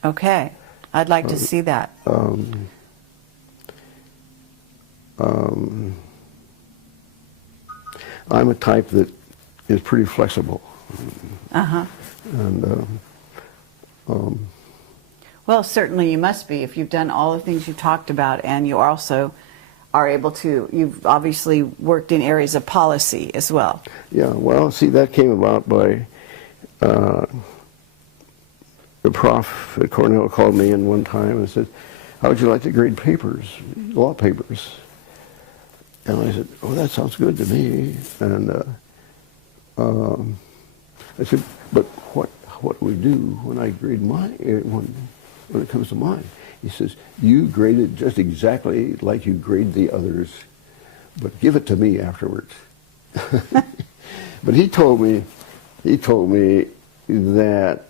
Okay. I'd like to see that. I'm a type that is pretty flexible. Uh-huh. And Well, certainly you must be if you've done all the things you've talked about, and you also are able to, you've obviously worked in areas of policy as well. yeah, well, see, that came about by the prof at Cornell called me in one time and said, how would you like to grade papers, law papers? And I said, oh, that sounds good to me. And I said, but what do we do when I grade mine, when it comes to mine? He says, you grade it just exactly like you grade the others, but give it to me afterwards. But he told me that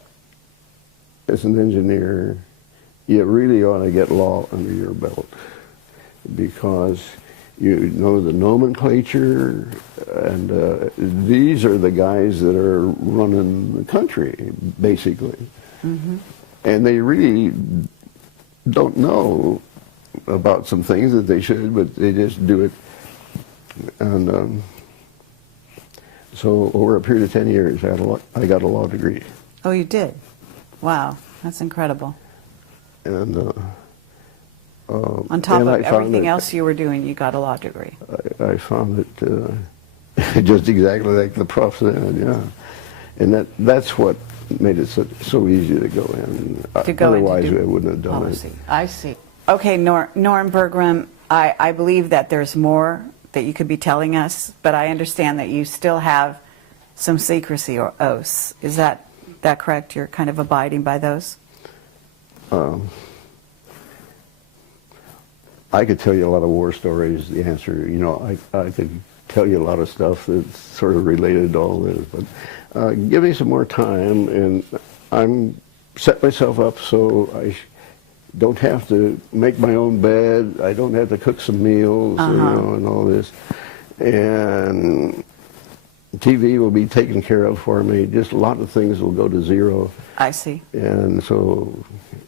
as an engineer, you really ought to get law under your belt, because you know the nomenclature, and these are the guys that are running the country, basically. Mm-hmm. And they really don't know about some things that they should, but they just do it. And so over a period of 10 years, I got a law degree. Oh, you did? Wow, that's incredible. And on top and of I found everything that- else you were doing, you got a law degree. I found it just exactly like the prof said, yeah. And that's what made it so easy to go in. To go in to Otherwise, do I wouldn't have done policy. it. I see. Okay, Norm Bergun, I believe that there's more that you could be telling us, but I understand that you still have some secrecy or oaths. Is that correct? You're kind of abiding by those? I could tell you a lot of war stories. The answer, you know, I could tell you a lot of stuff that's sort of related to all this, but give me some more time, and I'm set myself up so I don't have to make my own bed. I don't have to cook some meals, you know, and all this. And TV will be taken care of for me. Just a lot of things will go to zero. I see. And so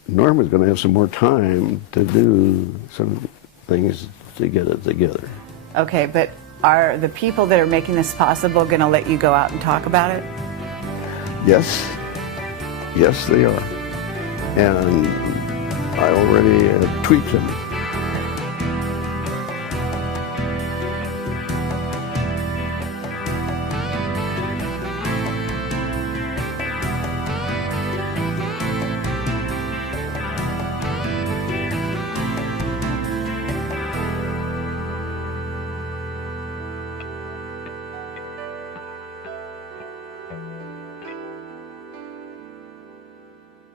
Norma's going to have some more time to do some things to get it together. Okay, but are the people that are making this possible going to let you go out and talk about it? Yes. Yes, they are. And I already tweaked them.